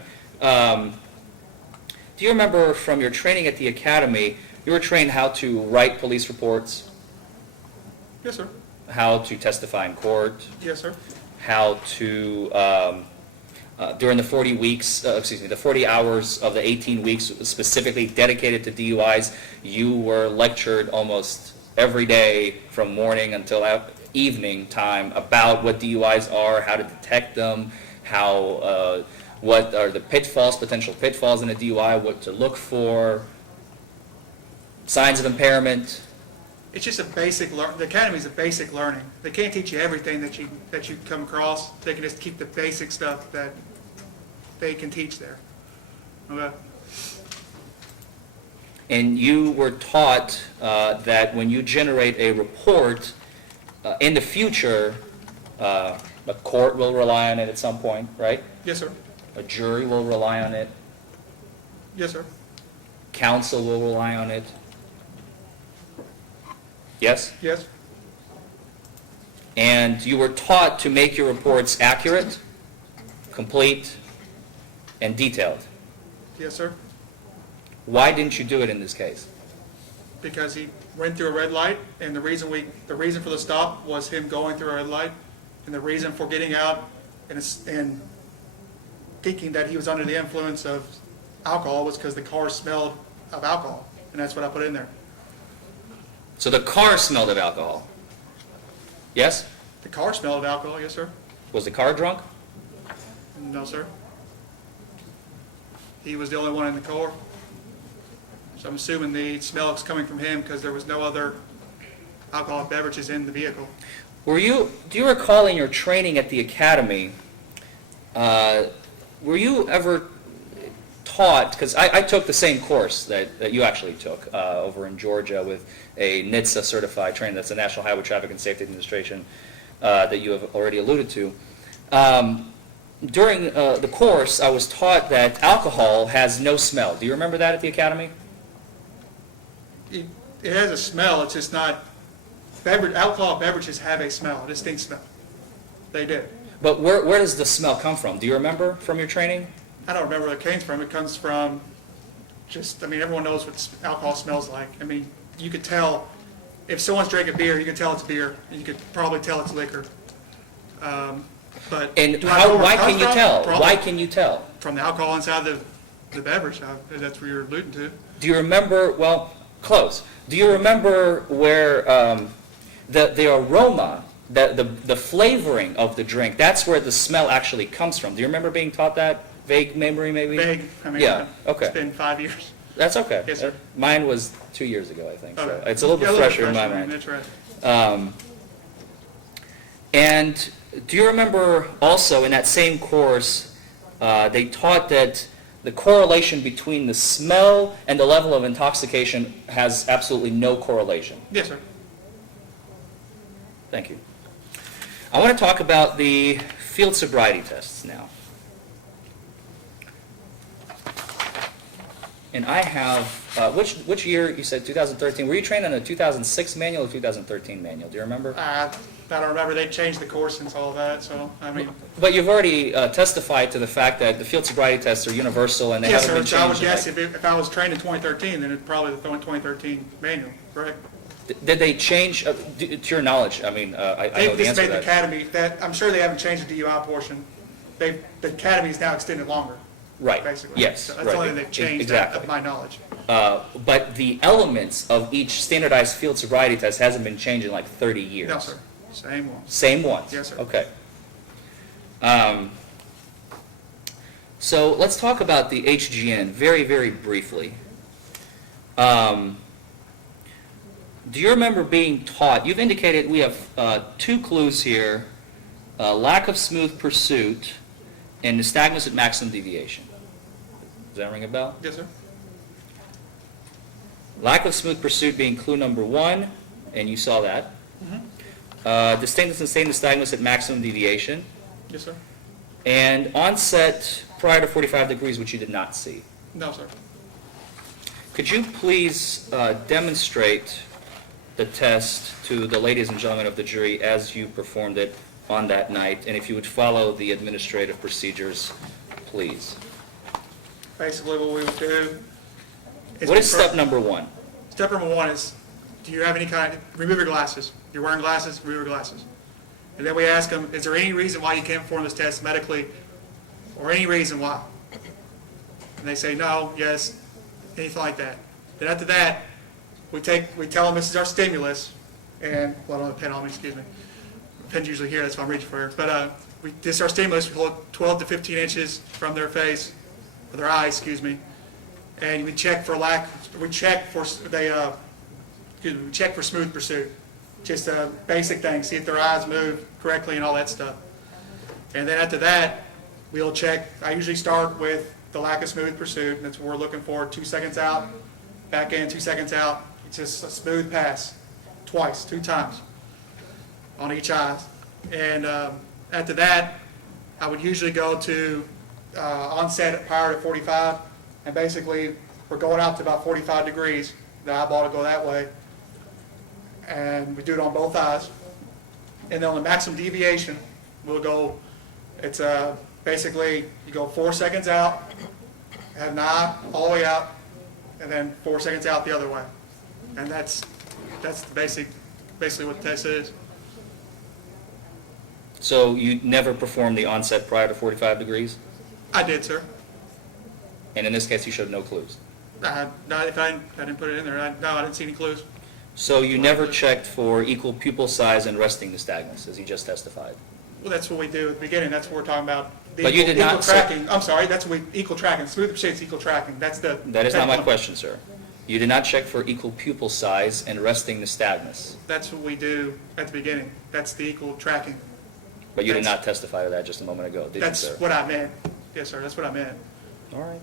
Do you remember from your training at the academy, you were trained how to write police reports, Yes, sir. how to testify in court, Yes, sir. how to, during the 40 weeks, the 40 hours of the 18 weeks specifically dedicated to DUIs, you were lectured almost every day from morning until evening time about what DUIs are, how to detect them, how, what are the pitfalls, potential pitfalls in a DUI, what to look for, signs of impairment. It's just a basic the academy's a basic learning. They can't teach you everything that you come across. They can just keep the basic stuff that they can teach there. Okay? And you were taught that when you generate a report, in the future, a court will rely on it at some point, right? Yes, sir. A jury will rely on it. Yes, sir. Counsel will rely on it. Yes? Yes. And you were taught to make your reports accurate, complete, and detailed. Yes, sir. Why didn't you do it in this case? Because he went through a red light, and the reason for the stop was him going through a red light, and the reason for getting out and thinking that he was under the influence of alcohol was because the car smelled of alcohol, and that's what I put in there. So the car smelled of alcohol. Yes? The car smelled of alcohol, yes, sir. Was the car drunk? No, sir. He was the only one in the car. So I'm assuming the smell is coming from him because there was no other alcoholic beverages in the vehicle. Do you recall in your training at the academy, were you ever taught, because I took the same course that you actually took over in Georgia with a NHTSA certified training, that's the National Highway Traffic and Safety Administration that you have already alluded to. During the course, I was taught that alcohol has no smell. Do you remember that at the academy? It has a smell, it's just not, alcoholic beverages have a smell, a distinct smell. They do. But where does the smell come from? Do you remember from your training? I don't remember where it came from. It comes from everyone knows what alcohol smells like. I mean, you could tell, if someone's drinking beer, you can tell it's beer, and you could probably tell it's liquor. But And do I know where it why comes can you from? tell? Probably Why can you tell? from the alcohol inside the beverage. That's what you're alluding to. Do you remember, well, close. Do you remember where the aroma, the flavoring of the drink, that's where the smell actually comes from? Do you remember being taught that? Vague memory, maybe? Vague. I mean, Yeah, okay. It's been 5 years. That's okay. Yes, sir. Mine was 2 years ago, I think. So Okay. it's a little bit Yeah, fresher in my mind. That's right. And do you remember also in that same course, they taught that the correlation between the smell and the level of intoxication has absolutely no correlation? Yes, sir. Thank you. I want to talk about the field sobriety tests now. And I have, which year, you said 2013, were you trained on a 2006 manual or 2013 manual? Do you remember? I don't remember. They changed the course since all that, so, I mean. But you've already testified to the fact that the field sobriety tests are universal and they Yes, haven't sir. been So I would changed. guess if I was trained in 2013, then it's probably the 2013 manual, correct? Did they change, to your knowledge, I mean, I They've know the just answer made to the that. academy, I'm sure they haven't changed the DUI portion. The academy is now extended longer, Right, basically. yes, So that's right. the only thing they've changed, Exactly. of my knowledge. But the elements of each standardized field sobriety test hasn't been changed in like 30 years. No, sir. Same one. Same ones? Yes, sir. Okay. So let's talk about the HGN very, very briefly. Do you remember being taught, you've indicated we have 2 clues here, lack of smooth pursuit and nystagmus at maximum deviation. Does that ring a bell? Yes, sir. Lack of smooth pursuit being clue number 1, and you saw that. Distinctness and sustained nystagmus at maximum deviation. Yes, sir. And onset prior to 45 degrees, which you did not see. No, sir. Could you please demonstrate the test to the ladies and gentlemen of the jury as you performed it on that night, and if you would follow the administrative procedures, please. basically what we would do is. What is step number one? Step number one is, do you have any kind, remove your glasses. You're wearing glasses, remove your glasses. And then we ask them, is there any reason why you can't perform this test medically, or any reason why? And they say no, yes, anything like that. Then after that, we tell them this is our stimulus, and, well, I don't have a pen on me, excuse me. The pen's usually here, that's why I'm reaching for it. But this is our stimulus, we hold 12 to 15 inches from their face, or their eyes, excuse me. And we check for smooth pursuit. Just a basic thing, see if their eyes move correctly and all that stuff. And then after that, we'll check, I usually start with the lack of smooth pursuit, and that's what we're looking for. 2 seconds out, back in, 2 seconds out. It's just a smooth pass, twice, 2 times on each eye. And after that, I would usually go to onset prior to 45, and basically we're going out to about 45 degrees. The eyeball to go that way. And we do it on both eyes. And then on the maximum deviation, we'll go, it's basically you go 4 seconds out, have an eye all the way out, and then 4 seconds out the other way. And that's basically what the test is. So you never performed the onset prior to 45 degrees? I did, sir. And in this case, you showed no clues? No, if I didn't put it in there. I didn't see any clues. So you never checked for equal pupil size and resting nystagmus, as you just testified? Well, that's what we do at the beginning. That's what we're talking about. The But you did not say- tracking. I'm sorry. That's what equal tracking. Smooth pursuit is equal tracking. That is not my question, sir. You did not check for equal pupil size and resting nystagmus, That's what we do at the beginning. That's the equal tracking. but you did not testify to that just a moment ago, did you, That's sir? what I meant. Yes, sir. That's what I meant. All right.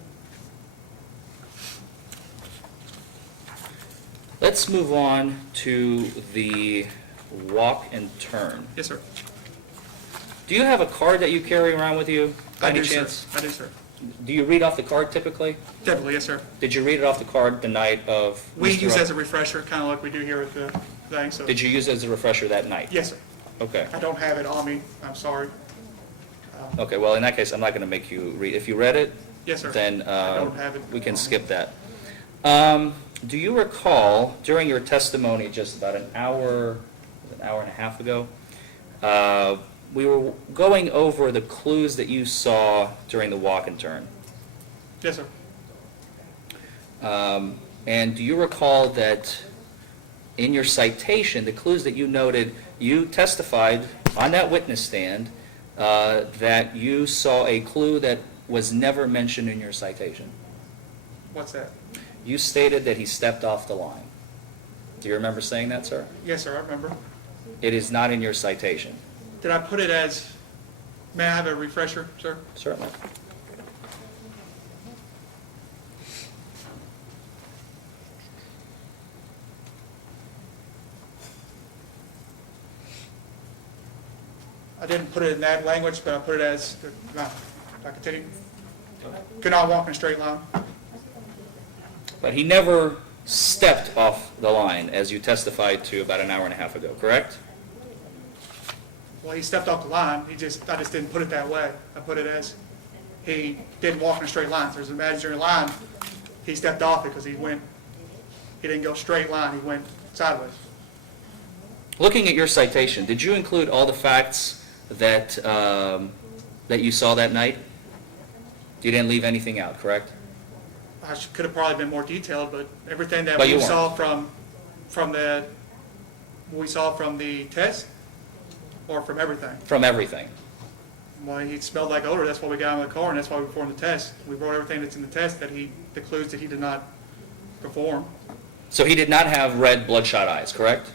Let's move on to the walk and turn. Yes, sir. Do you have a card that you carry around with you, by I any do, sir. chance? I do, sir. Do you read off the card typically? Definitely, yes, sir. Did you read it off the card the night of? We Mr. use it Rupp? as a refresher, kind of like we do here at the thing. So Did you use it as a refresher that night? yes, sir. Okay. I don't have it on me. I'm sorry. Okay, well, in that case, I'm not going to make you read. If you read it, Yes, sir. then I don't have it we can on me. skip that. Do you recall, during your testimony just about an hour and a half ago, we were going over the clues that you saw during the walk and turn? Yes, sir. And do you recall that in your citation, the clues that you noted, you testified on that witness stand that you saw a clue that was never mentioned in your citation? What's that? You stated that he stepped off the line. Do you remember saying that, sir? Yes, sir. I remember. It is not in your citation. Did I put it as, may I have a refresher, sir? Certainly. I didn't put it in that language, but I put it as, no, I continue. Could not walk in a straight line. But he never stepped off the line, as you testified to about an hour and a half ago, correct? Well, he stepped off the line. I just didn't put it that way. I put it as he didn't walk in a straight line. So there's an imaginary line. He stepped off it because he didn't go straight line. He went sideways. Looking at your citation, did you include all the facts that that you saw that night? You didn't leave anything out, correct? I could have probably been more detailed, but everything that But you we weren't. saw from the test, or from everything. From everything. Well, he smelled like odor. That's why we got him in the car, and that's why we performed the test. We wrote everything that's in the test the clues that he did not perform. So he did not have red bloodshot eyes, correct?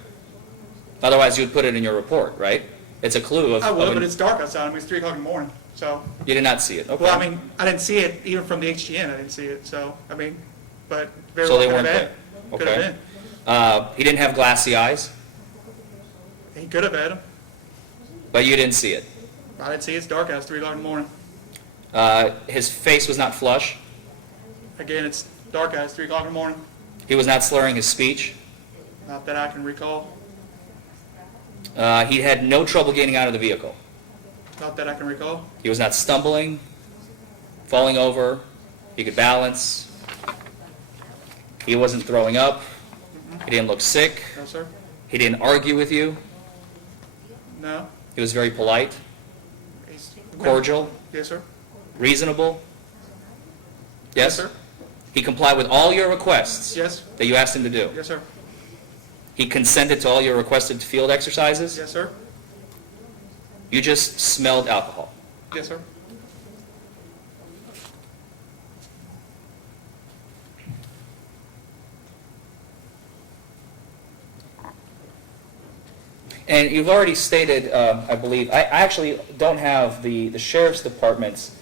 Otherwise, you would put it in your report, right? It's a clue of... I would, of but it's dark outside. I mean, it's 3 o'clock in the morning. So, You did not see it, okay. well, I mean, I didn't see it even from the HGN. I didn't see it. So, I mean, but very So well they could have weren't been. there. Could have Okay. been. He didn't have glassy eyes, He could have had them. but you didn't see it. I didn't see it. It's dark out. It's 3 o'clock in the morning. His face was not flush. Again, it's dark out. It's 3 o'clock in the morning. He was not slurring his speech. Not that I can recall. He had no trouble getting out of the vehicle. Not that I can recall. He was not stumbling, falling over, He could balance. He wasn't throwing up. He didn't look sick. No, sir? He didn't argue with you. No? He was very polite, He's- cordial, Yes, sir? reasonable. Yes? sir? He complied with all your requests Yes? that you asked him to do. Yes, sir? He consented to all your requested field exercises. Yes, sir? You just smelled alcohol. Yes, sir? And you've already stated, I believe, I actually don't have the sheriff's department's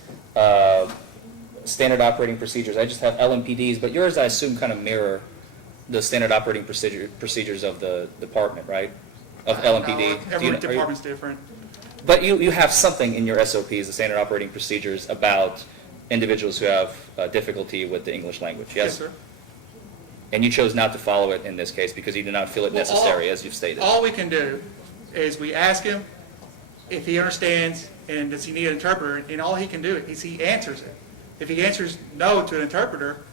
standard operating procedures. I just have LMPDs, but yours, I assume, kind of mirror the standard operating procedures of the department, right? Of LMPD. No, Do you- every are you- department's different. But you have something in your SOPs, the standard operating procedures, about individuals who have difficulty with the English language, yes? Yes, sir? And you chose not to follow it in this case because you did not feel it Well, necessary, as you've stated. All we can do is we ask him if he understands and does he need an interpreter, and all he can do is he answers it. If he answers no to an interpreter,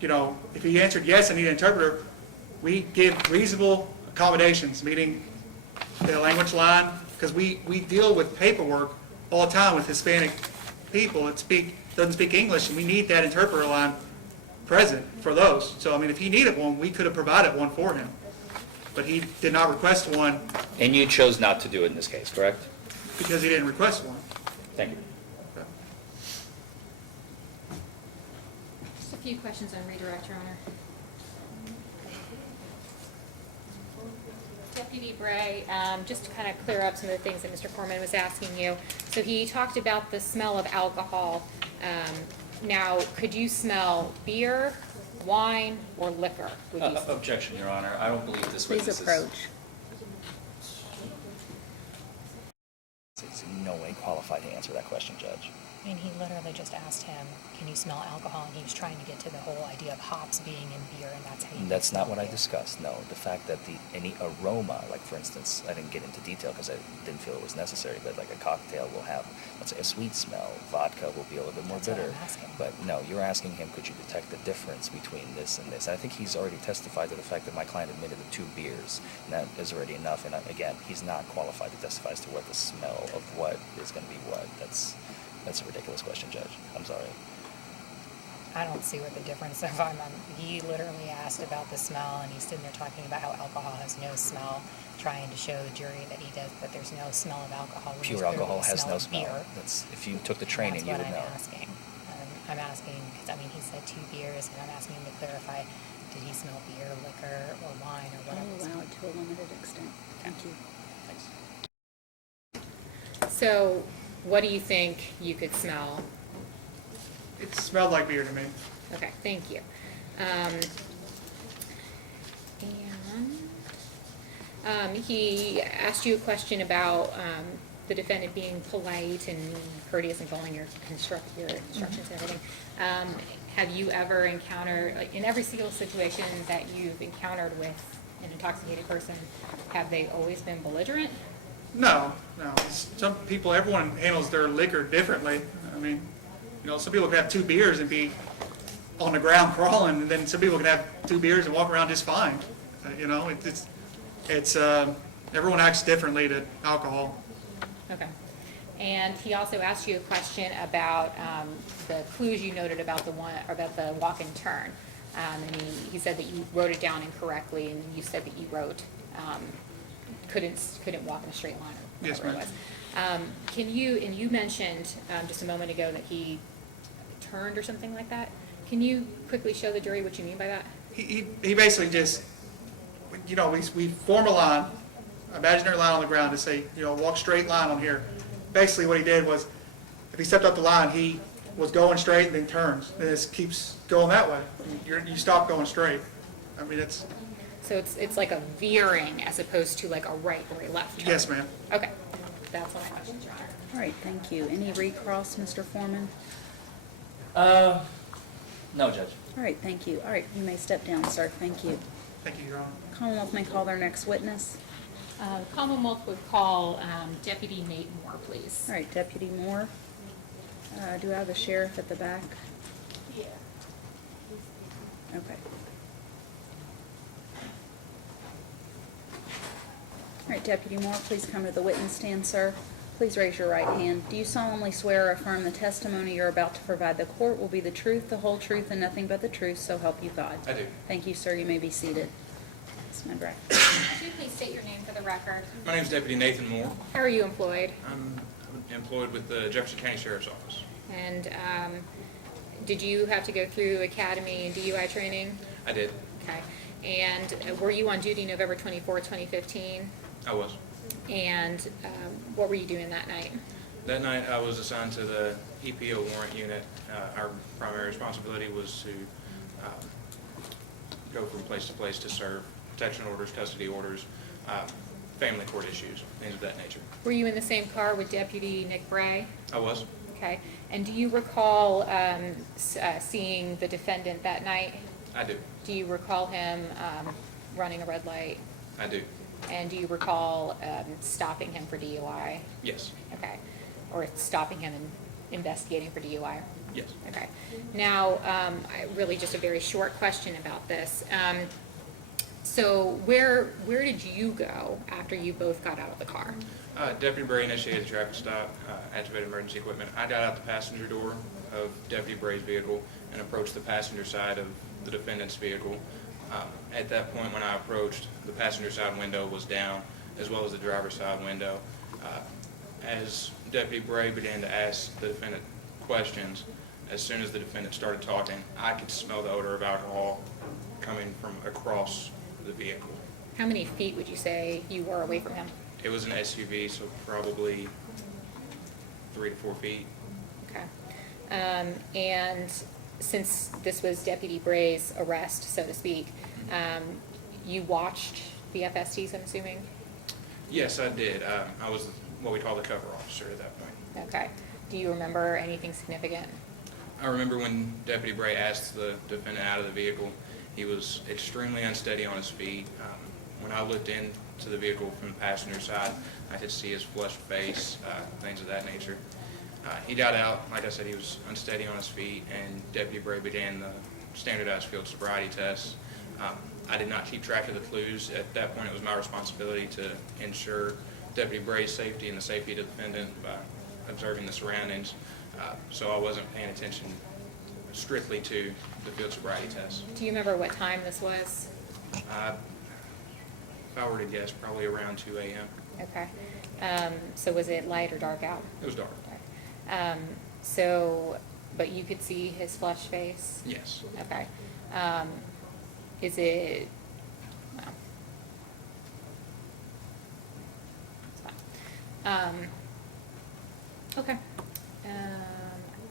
you know, if he answered yes, I need an interpreter, we give reasonable accommodations, meaning the language line, because we deal with paperwork all the time with Hispanic people that doesn't speak English, and we need that interpreter line present for those. So, I mean, if he needed one, we could have provided one for him. But he did not request one And you chose not to do it in this case, correct? because he didn't request one. Thank you. Just a few questions on redirect, Your Honor. Deputy Bray, just to kind of clear up some of the things that Mr. Forman was asking you. So he talked about the smell of alcohol. Now, could you smell beer, wine, or liquor? Would you Objection, Your Honor. I don't believe this Please witness is... approach. Is in no way qualified to answer that question, Judge. I mean, he literally just asked him, can you smell alcohol? And he was trying to get to the whole idea of hops being in beer, and that's how you... That's not what I discussed, no. The fact that any aroma, like for instance, I didn't get into detail because I didn't feel it was necessary, but like a cocktail will have, let's say, a sweet smell. Vodka will be a little bit more That's what bitter. I'm asking. But no, you're asking him, could you detect the difference between this and this? And I think he's already testified to the fact that my client admitted to 2 beers, and that is already enough. And again, he's not qualified to testify as to what the smell of what is going to be what. That's a ridiculous question, Judge. I'm sorry. I don't see what the difference is. He literally asked about the smell, and he's sitting there talking about how alcohol has no smell, trying to show the jury that there's no smell of alcohol. Which is Pure clearly alcohol the has no of smell. beer. That's, if you took the training, you would know. That's what I'm asking. I'm asking, because I mean, he said 2 beers, and I'm asking him to clarify, did he smell beer, liquor, or wine, or I'll whatever? allow it to a limited extent. Thank you. Thanks. So, what do you think you could smell? It smelled like beer to me. Okay, thank you. He asked you a question about the defendant being polite and courteous and following your instructions and everything. Have you ever encountered, like, in every single situation that you've encountered with an intoxicated person, have they always been belligerent? No. Some people, everyone handles their liquor differently. I mean, you know, some people can have 2 beers and be on the ground crawling, and then some people can have 2 beers and walk around just fine. You know, it's everyone acts differently to alcohol. Okay. And he also asked you a question about the clues you noted about the walk and turn. And he said that you wrote it down incorrectly, and you said that you wrote couldn't walk in a straight line, or Yes, whatever it ma'am. was. And you mentioned just a moment ago that he turned or something like that. Can you quickly show the jury what you mean by that? He basically just, you know, we form a line, imaginary line on the ground to say, you know, walk straight line on here. Basically what he did was, if he stepped up the line, he was going straight and then turns, and it keeps going that way. You stop going straight. I mean, it's, So it's like a veering as opposed to like a right or a left turn? yes, ma'am. Okay. That's all my questions, Your Honor. All right, thank you. Any recross, Mr. Forman? No, Judge. All right, thank you. All right, you may step down, sir. Thank you. Thank you, Your Honor. Commonwealth may call their next witness. Commonwealth would call Deputy Nate Moore, please. All right, Deputy Moore. Do I have a sheriff at the back? Yeah. Okay. All right, Deputy Moore, please come to the witness stand, sir. Please raise your right hand. Do you solemnly swear or affirm the testimony you're about to provide the court will be the truth, the whole truth, and nothing but the truth, so help you God? I do. Thank you, sir. You may be seated. Ms. Medray. Could you please state your name for the record? My name is Deputy Nathan Moore. How are you employed? I'm employed with the Jefferson County Sheriff's Office. And did you have to go through academy and DUI training? I did. Okay. And were you on duty November 24, 2015? I was. And what were you doing that night? That night, I was assigned to the EPO warrant unit. Our primary responsibility was to go from place to place to serve protection orders, custody orders, family court issues, things of that nature. Were you in the same car with Deputy Nick Bray? I was. Okay. And do you recall seeing the defendant that night? I do. Do you recall him running a red light? I do. And do you recall stopping him for DUI? Yes. Okay. Or stopping him and investigating for DUI? Yes. Okay. Now, really just a very short question about this. So where did you go after you both got out of the car? Deputy Bray initiated a traffic stop, activated emergency equipment. I got out the passenger door of Deputy Bray's vehicle and approached the passenger side of the defendant's vehicle. At that point, when I approached, the passenger side window was down, as well as the driver's side window. As Deputy Bray began to ask the defendant questions, as soon as the defendant started talking, I could smell the odor of alcohol coming from across the vehicle. How many feet would you say you were away from him? It was an SUV, so probably 3 to 4 feet. Okay. And since this was Deputy Bray's arrest, so to speak, you watched the FSTs, I'm assuming? Yes, I did. I was what we call the cover officer at that point. Okay. Do you remember anything significant? I remember when Deputy Bray asked the defendant out of the vehicle, he was extremely unsteady on his feet. When I looked into the vehicle from the passenger side, I could see his flushed face, things of that nature. He got out, like I said, he was unsteady on his feet, and Deputy Bray began the standardized field sobriety test. I did not keep track of the clues. At that point, it was my responsibility to ensure Deputy Bray's safety and the safety of the defendant by observing the surroundings. So I wasn't paying attention strictly to the field sobriety test. Do you remember what time this was? If I were to guess, probably around 2 a.m. Okay. So was it light or dark out? It was dark. But you could see his flushed face? Yes. Okay. Is it, no. It's fine. Okay.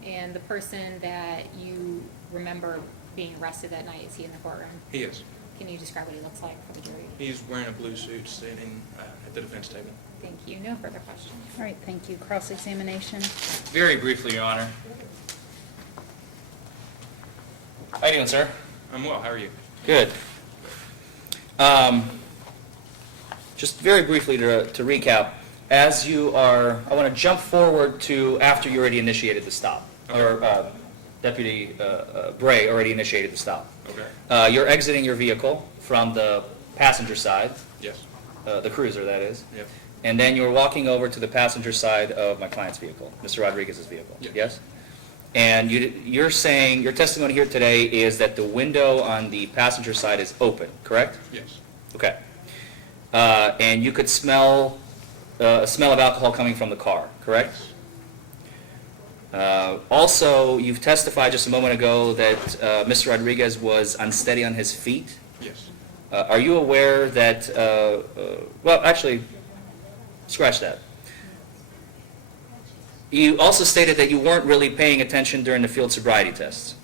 And the person that you remember being arrested that night, is he in the courtroom? He is. Can you describe what he looks like for the jury? He's wearing a blue suit sitting at the defense table. Thank you. No further questions. All right, thank you. Cross-examination. Very briefly, Your Honor. How you doing, sir? I'm well. How are you? Good. Just very briefly to recap, as you are, I want to jump forward to after you already initiated the stop, or Deputy Bray already initiated the stop. Okay. You're exiting your vehicle from the passenger side, Yes. the cruiser that is, Yep. and then you're walking over to the passenger side of my client's vehicle, Mr. Rodriguez's vehicle. Yes. Yes? And you're saying, your testimony here today is that the window on the passenger side is open, correct? Yes. Okay. And you could smell a smell of alcohol coming from the car, correct? Also, you've testified just a moment ago that Mr. Rodriguez was unsteady on his feet. Yes. Are you aware that, well, actually, scratch that. You also stated that you weren't really paying attention during the field sobriety tests.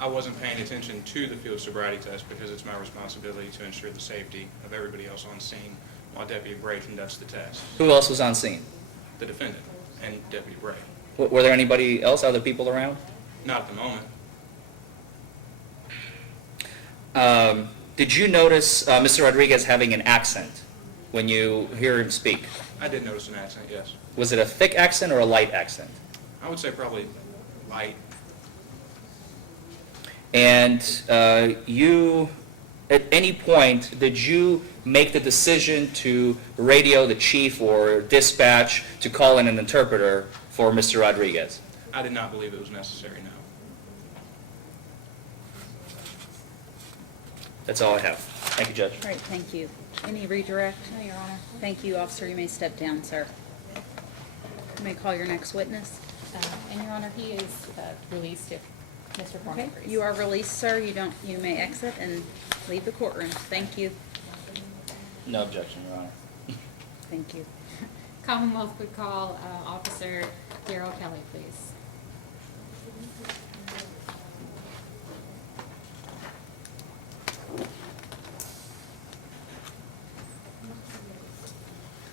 I wasn't paying attention to the field sobriety test because it's my responsibility to ensure the safety of everybody else on scene while Deputy Bray conducts the test. Who else was on scene? The defendant and Deputy Bray. Were there anybody else, other people around? Not at the moment. Did you notice Mr. Rodriguez having an accent when you hear him speak? I did notice an accent, yes. Was it a thick accent or a light accent? I would say probably light. And you, at any point, did you make the decision to radio the chief or dispatch to call in an interpreter for Mr. Rodriguez? I did not believe it was necessary, no. That's all I have. Thank you, Judge. All right, thank you. Any redirect? No, Your Honor. Thank you, officer. You may step down, sir. You may call your next witness. And Your Honor, he is released if Mr. Forman Okay, agrees. you are released, sir. You may exit and leave the courtroom. Thank you. No objection, Your Honor. Thank you. Commonwealth would call Officer Kelley, please.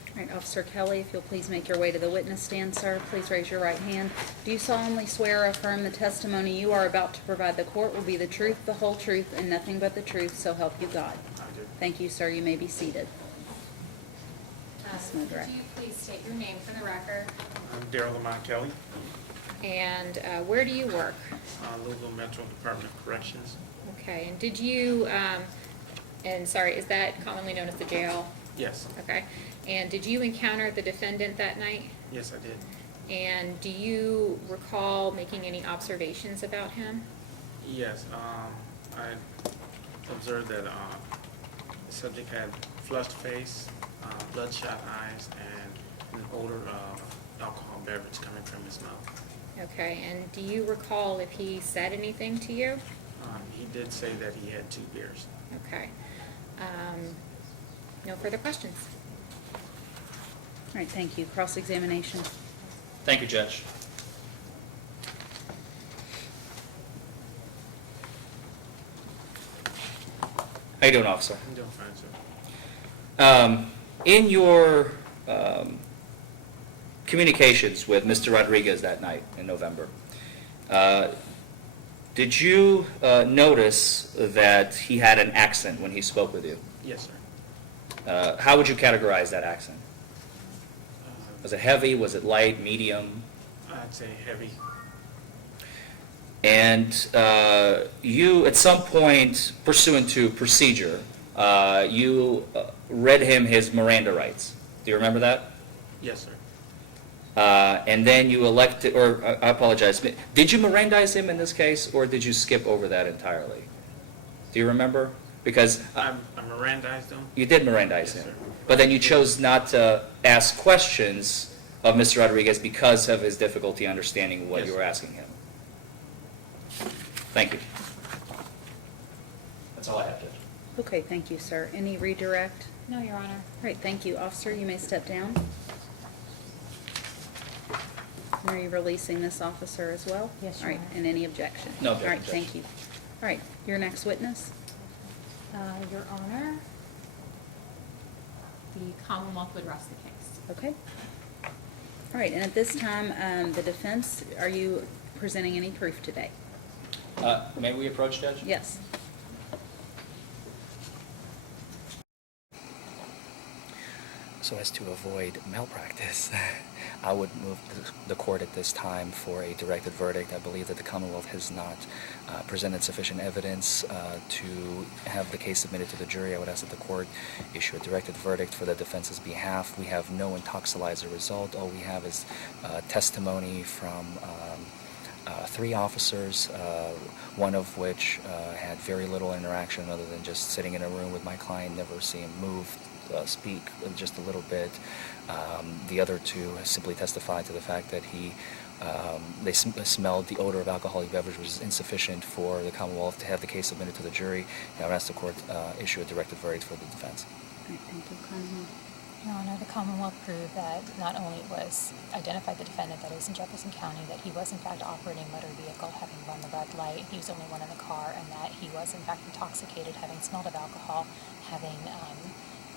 All right, Officer Kelley, if you'll please make your way to the witness stand, sir. Please raise your right hand. Do you solemnly swear or affirm the testimony you are about to provide the court will be the truth, the whole truth, and nothing but the truth, so help you God? I do. Thank you, sir. You may be seated. Ms. Could Mildred. you please state your name for the record? I'm Darrell Lamont Kelley, And where do you work? Louisville Metro Department of Corrections. Okay, and did you, and sorry, is that commonly known as the jail? Yes, Okay. And did you encounter the defendant that night? yes, I did. And do you recall making any observations about him? Yes, I observed that the subject had flushed face, bloodshot eyes, and an odor of alcohol beverage coming from his mouth. Okay, and do you recall if he said anything to you? He did say that he had 2 beers. Okay. No further questions? All right, thank you. Cross-examination. Thank you, Judge. How you doing, officer? I'm doing fine, sir. In your communications with Mr. Rodriguez that night in November, did you notice that he had an accent when he spoke with you? Yes, sir. How would you categorize that accent? Was it heavy? Was it light? Medium? I'd say heavy. And you, at some point, pursuant to procedure, you read him his Miranda rights. Do you remember that? Yes, sir. And then you elected, or I apologize, did you Mirandize him in this case, or did you skip over that entirely? Do you remember? Because I'm Mirandized him. you did Mirandize Yes, him, sir. but then you chose not to ask questions of Mr. Rodriguez because of his difficulty understanding what Yes, you were sir. asking him. Thank you. That's all I have, Judge. Okay, thank you, sir. Any redirect? No, Your Honor. All right, thank you. Officer, you may step down. And are you releasing this officer as well? Yes, All Your right, Honor. and any objection? No All right, objection, thank you. All right, your next witness? Your Honor, the Commonwealth would rest the case. Okay. All right, and at this time, the defense, are you presenting any proof today? May we approach, Judge? Yes. So as to avoid malpractice, I would move the court at this time for a directed verdict. I believe that the Commonwealth has not presented sufficient evidence to have the case submitted to the jury. I would ask that the court issue a directed verdict for the defense's behalf. We have no intoxilizer result. All we have is testimony from 3 officers, one of which had very little interaction other than just sitting in a room with my client, never see him move, speak just a little bit. The other 2 simply testified to the fact that they smelled the odor of alcoholic beverage, which is insufficient for the Commonwealth to have the case submitted to the jury. And I would ask the court issue a directed verdict for the defense. All right, thank you, Commonwealth. Your Honor, the Commonwealth proved that not only was identified the defendant, that is in Jefferson County, that he was in fact operating a motor vehicle, having run the red light, he was the only one in the car, and that he was in fact intoxicated, having smelled of alcohol, having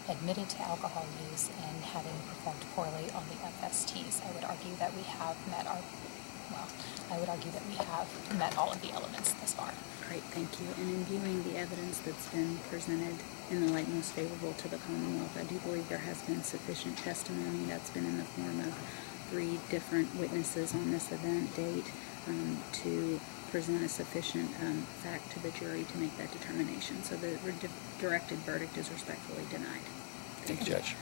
admitted to alcohol use, and having performed poorly on the FSTs. I would argue that we have met all of the elements thus far. Great, thank you. And in viewing the evidence that's been presented in the light most favorable to the Commonwealth, I do believe there has been sufficient testimony that's been in the form of 3 different witnesses on this event date to present a sufficient fact to the jury to make that determination. So the directed verdict is respectfully denied. Thank you, Judge.